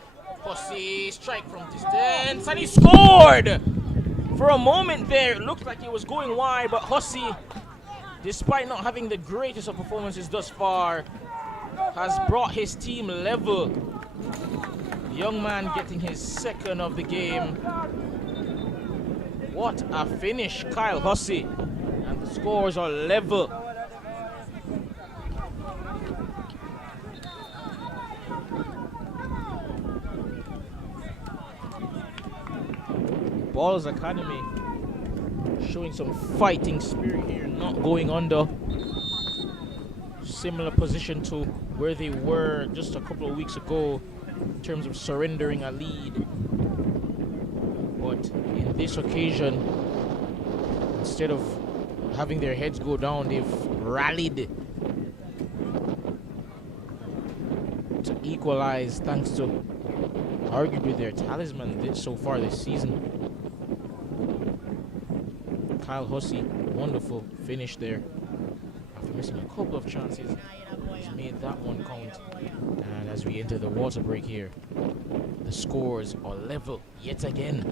Hussey, strike from distance. And he scored! For a moment there, it looked like he was going wide, but Hussey, despite not having the greatest of performances thus far, has brought his team level. The young man getting his second of the game. What a finish, Kyle Hussey. And the scores are level. Ballaz Academy showing some fighting spirit here, not going under. Similar position to where they were just a couple of weeks ago in terms of surrendering a lead. But in this occasion, instead of having their heads go down, they've rallied to equalize thanks to arguably their talisman so far this season. Kyle Hussey, wonderful finish there. After missing a couple of chances, he's made that one count. And as we enter the water break here, the scores are level yet again.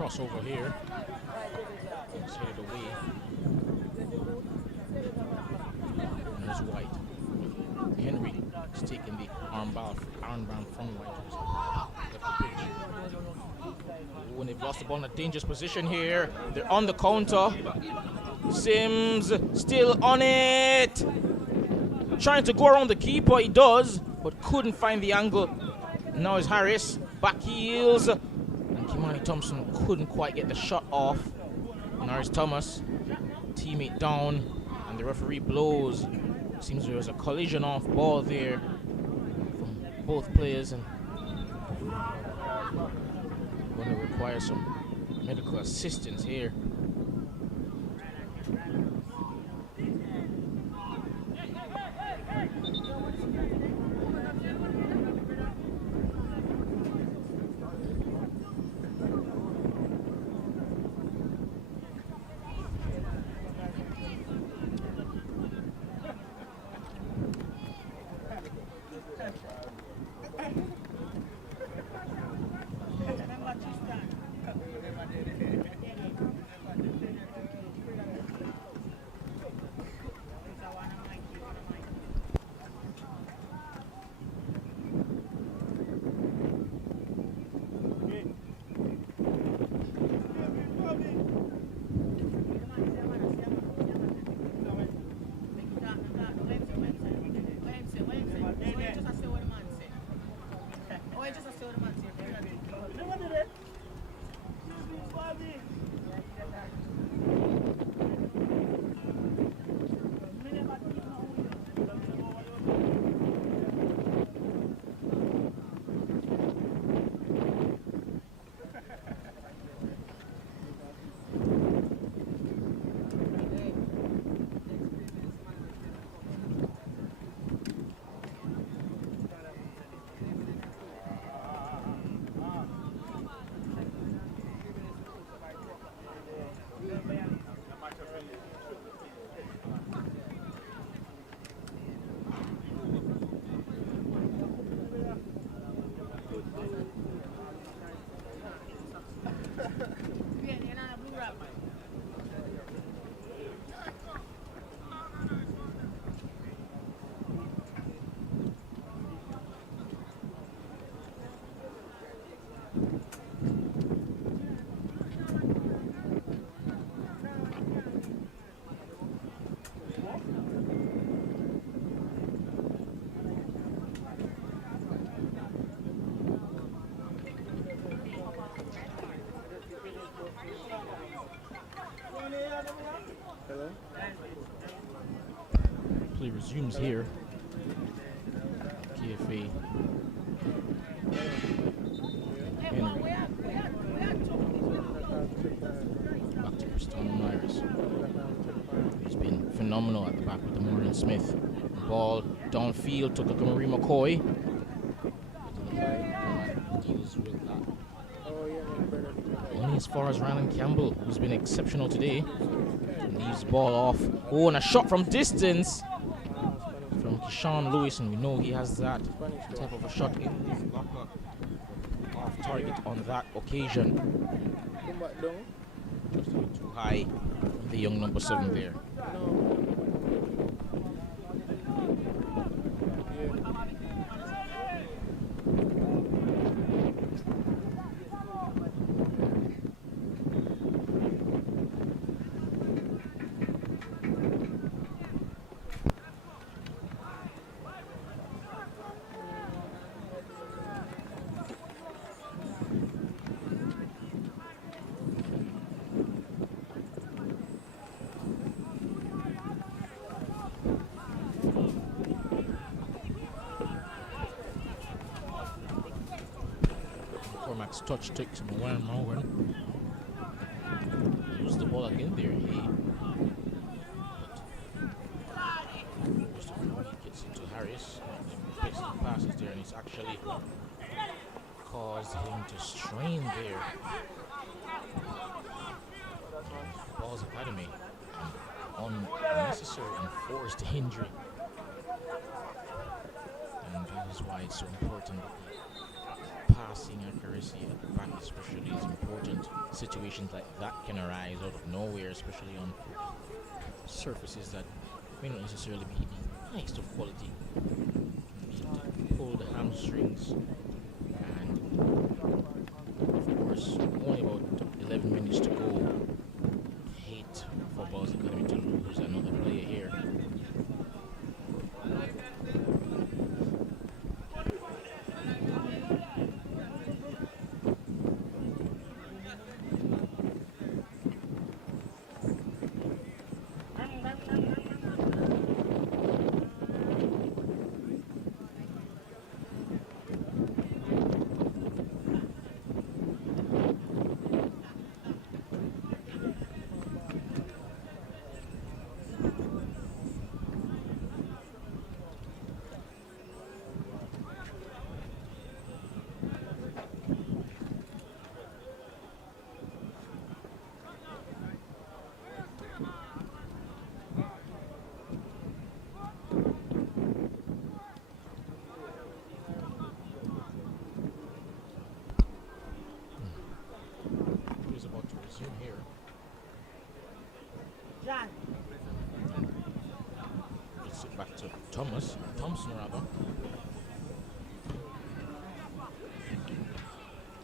crossover here. It's headed away. And there's White. Henry is taking the armband from White. Left the pitch. Oh, and they've lost the ball in a dangerous position here. They're on the counter. Sims still on it. Trying to go around the keeper, he does, but couldn't find the angle. Now it's Harris, back heels. And Kimani Thompson couldn't quite get the shot off. Now it's Thomas, teammate down, and the referee blows. Seems there was a collision off ball there from both players, and going to require some medical assistance here. Play resumes here. KFA. Henry. Back to Cristiano Myers. He's been phenomenal at the back with the Maureen Smith. Ball downfield to Marie McCoy. Deals with that. Only as far as Ryan Campbell, who's been exceptional today. Leaves ball off. Oh, and a shot from distance from Keyshawn Lewis, and we know he has that type of a shot in his locker. Off target on that occasion. Just too high from the young number 7 there. Cormac's touch takes him away and Morgan. Lose the ball again there, hey. But just before he gets into Harris, he passes there, and he's actually caused him to strain there. Ball's Academy. Unnecessary and forced injury. And that is why it's so important that the passing accuracy at the back especially is important. Situations like that can arise out of nowhere, especially on surfaces that may not necessarily be the highest of quality. Pull the hamstrings, and of course, only about 11 minutes to go. Hate for Ballaz Academy to lose another player here. He's about to resume here. Gets it back to Thompson rather.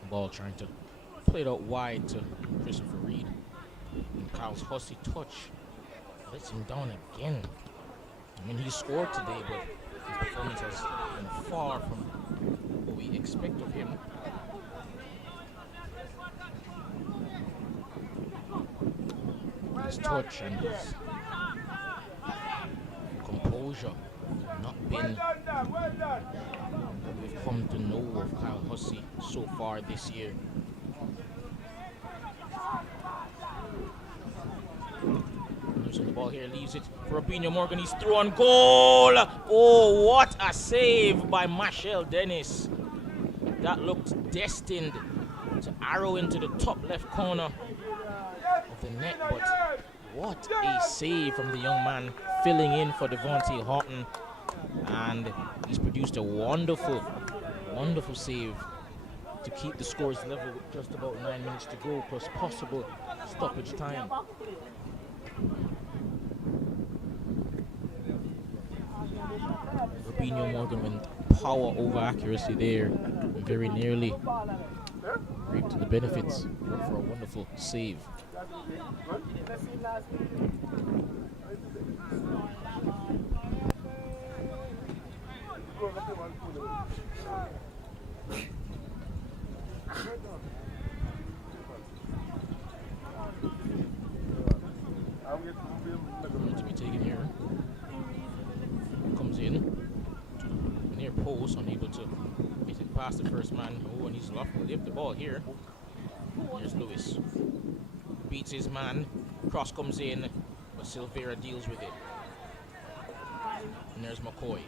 Ball trying to play it out wide to Christopher Reed. And Kyle's Hussey touch lets him down again. I mean, he scored today, but his performance has been far from what we expect of him. His touch and his composure have not been what we've come to know of Kyle Hussey so far this year. Moves on the ball here, leaves it for Robinho Morgan. He's through on goal. Oh, what a save by Marshall Dennis. That looked destined to arrow into the top left corner of the net, but what a save from the young man, filling in for Devontae Horton, and he's produced a wonderful save to keep the scores level with just about 9 minutes to go, plus possible stoppage time. Robinho Morgan with power over accuracy there, very nearly reaped the benefits for a wonderful save. To be taken here. Comes in near post, unable to get it past the first man. Oh, and he's left the ball here. There's Lewis. Beats his man. Cross comes in, but Silveira deals with it. And there's McCoy.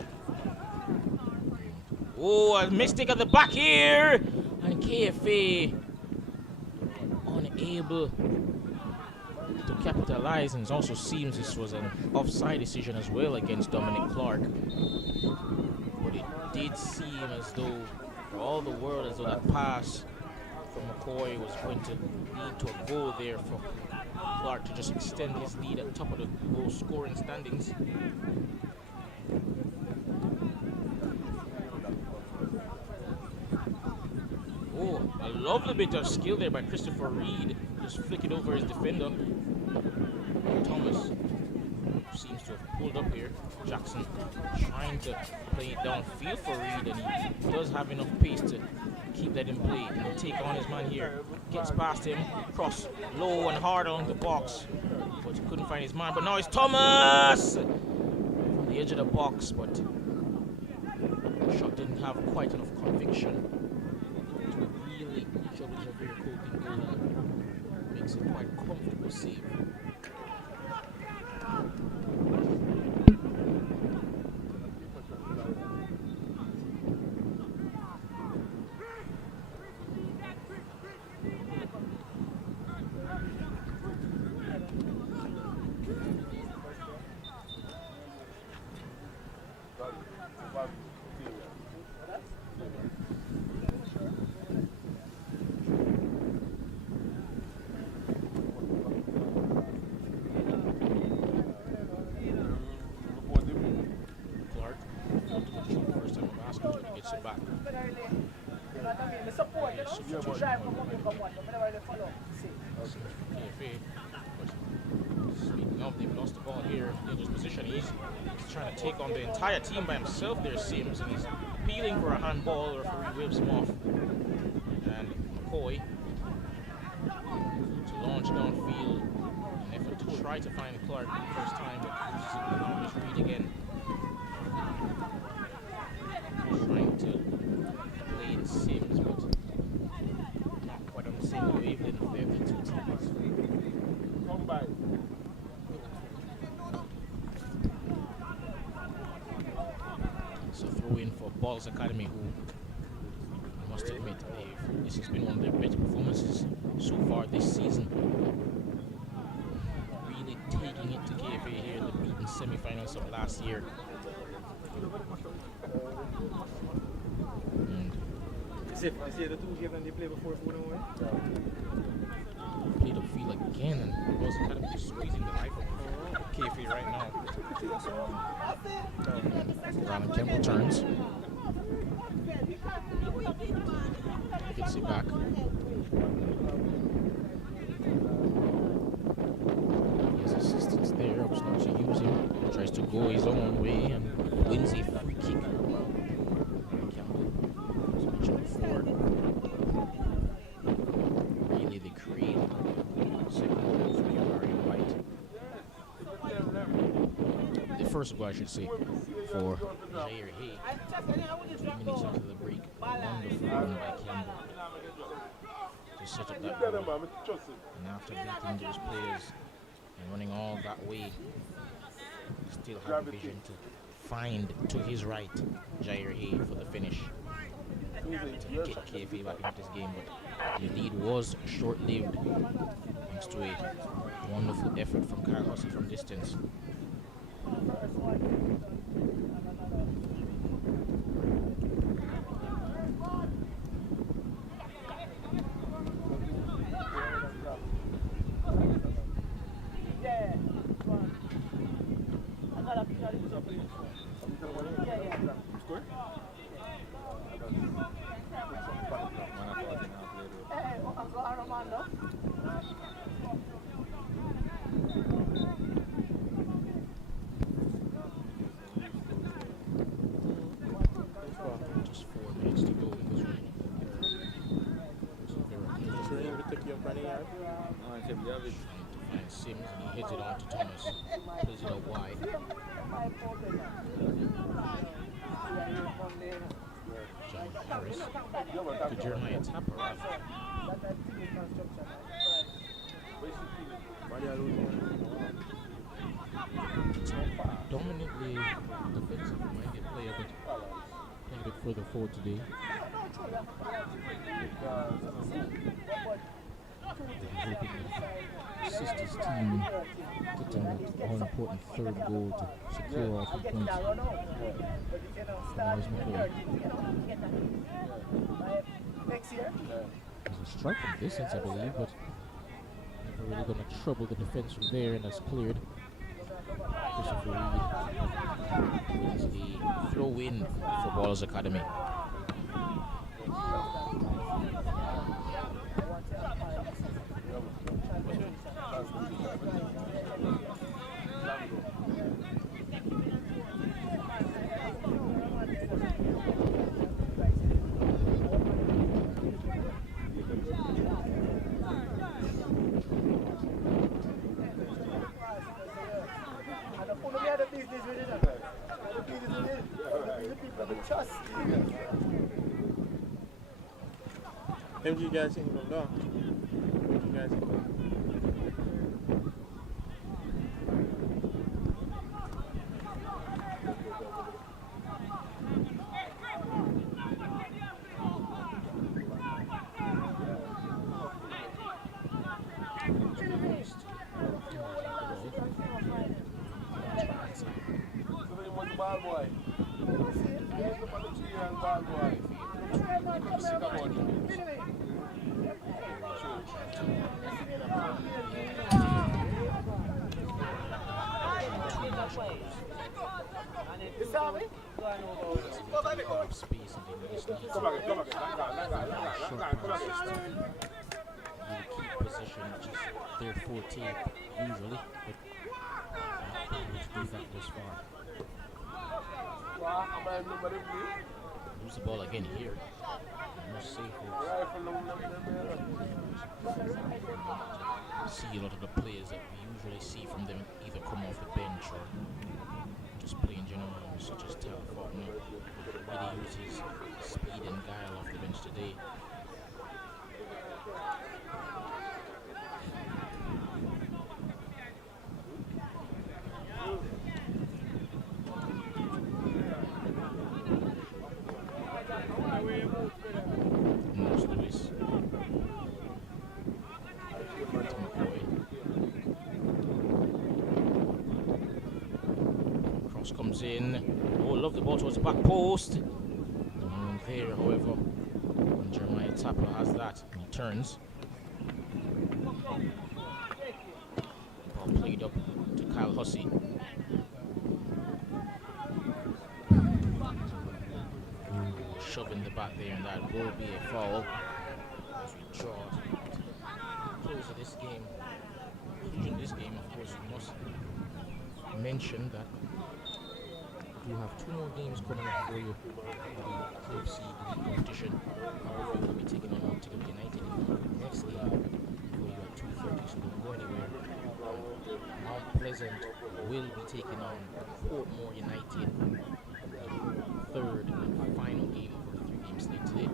Oh, a mistake at the back here. And KFA unable to capitalize, and it also seems this was an offside decision as well against Dominic Clark. But it did seem as though, for all the world, as though that pass from McCoy was going to lead to a goal there for Clark to just extend his lead at the top of the goal scoring standings. Oh, a lovely bit of skill there by Christopher Reed. Just flick it over his defender. Thomas seems to have pulled up here. Jackson trying to play it downfield for Reed, and he does have enough pace to keep that in play and take on his man here. Gets past him, cross low and hard on the box, but he couldn't find his man. But now it's Thomas on the edge of the box, but the shot didn't have quite enough conviction to really trouble Javier Colton goal. Makes it quite comfortable save. gets it back. KFA. Speaking of, they've lost the ball here. Dangerous position. He's trying to take on the entire team by himself there, Sims, and he's appealing for a handball. The referee waves him off. And McCoy to launch downfield. An effort to try to find Clark the first time, but loses it. Reed again. Trying to play in Sims, but not quite on the same wavelength there, the two teams. Come by. So throw in for Ballaz Academy, who I must admit, this has been one of their better performances so far this season. Really taking it to KFA here in the beaten semi-finals of last year. And see the two games that they played before food and away? played upfield again, and Ballaz Academy just squeezing the life of KFA right now. Ronald Campbell turns. Gets it back. He has assistance there. Opts not to use him. Tries to go his own way and wins a free kick. Campbell switching forward. Really the create. Second goal for Yamari White. The first goal, I should say, for Jair Hay. 3 minutes into the break. Wonderful run by Campbell to set up that goal. And after beating those players and running all that way, still had the vision to find to his right Jair Hay for the finish to get KFA back into this game, but the lead was short-lived thanks to a wonderful effort from Kyle Hussey from distance. Just 4 minutes to go in this one. Trying to find Sims, and he hits it on to Thomas. Plays it out wide. John Harris to Jeremiah Tapper. Dominantly defensive minded player, but playing a bit further forward today. Hoping to assist his team getting that all-important third goal to secure all 3 points. Now is McCoy. There's a strike from distance, I believe, but never really going to trouble the defense from there, and that's cleared. Christopher Reed wins the throw-in for Ballaz Academy. MG guys ain't gonna know. MG guys ain't gonna Ball boy. Ball boy. of space and they just need to Come again. short passes to really keep possession, which is their forte usually, but not able to do that thus far. Lose the ball again here. More safe. See a lot of the players that we usually see from them either come off the bench or just play in general, such as Tal Faulkner. Really uses speed and guile off the bench today. Comes in. Oh, love the ball towards the back post. There, however, when Jeremiah Tapper has that, he turns. Ball played up to Kyle Hussey. Shoving the back there, and that will be a foul as we draw close of this game. In this game, of course, we must mention that you have 2 more games coming up for you in the KFC competition. However, we'll be taking on Montego United in the next game for you at 2:30, so don't go anywhere. Mount Pleasant will be taking on Portmore United in the 3rd and final game of the 3-game slate today.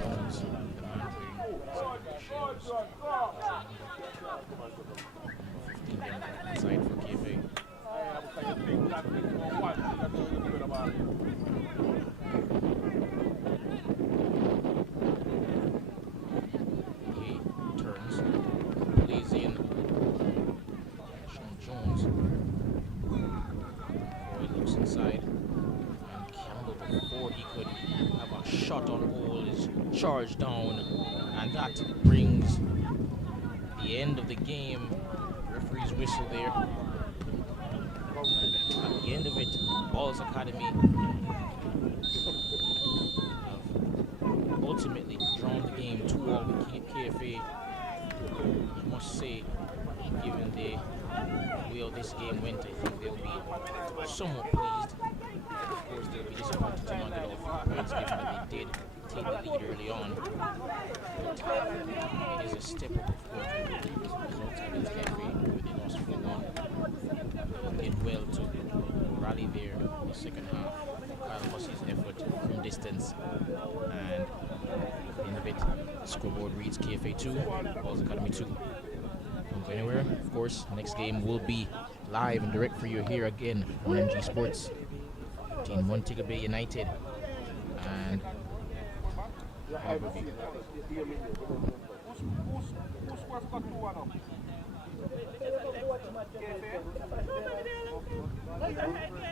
Jones, the man wearing 15 inside for KFA. He turns, plays in. Sean Jones. Boy looks inside. And Campbell, before he could have a shot on goal, is charged down. And that brings the end of the game. Referee's whistle there. And at the end of it, Ballaz Academy have ultimately drawn the game 2-2 with KFA. I must say, given the way this game went, I think they'll be somewhat pleased. Of course, they'll be disappointed to not get all 3 points, given that they did take the lead early on. But it is a step up, of course, with the results against KFA, where they lost 4-1. They did well to rally there in the second half. Kyle Hussey's effort from distance, and in a bit, the scoreboard reads KFA 2, Ballaz Academy 2. Don't go anywhere. Of course, next game will be live and direct for you here again on MG Sports. Team Montego Bay United and Harborview. Who's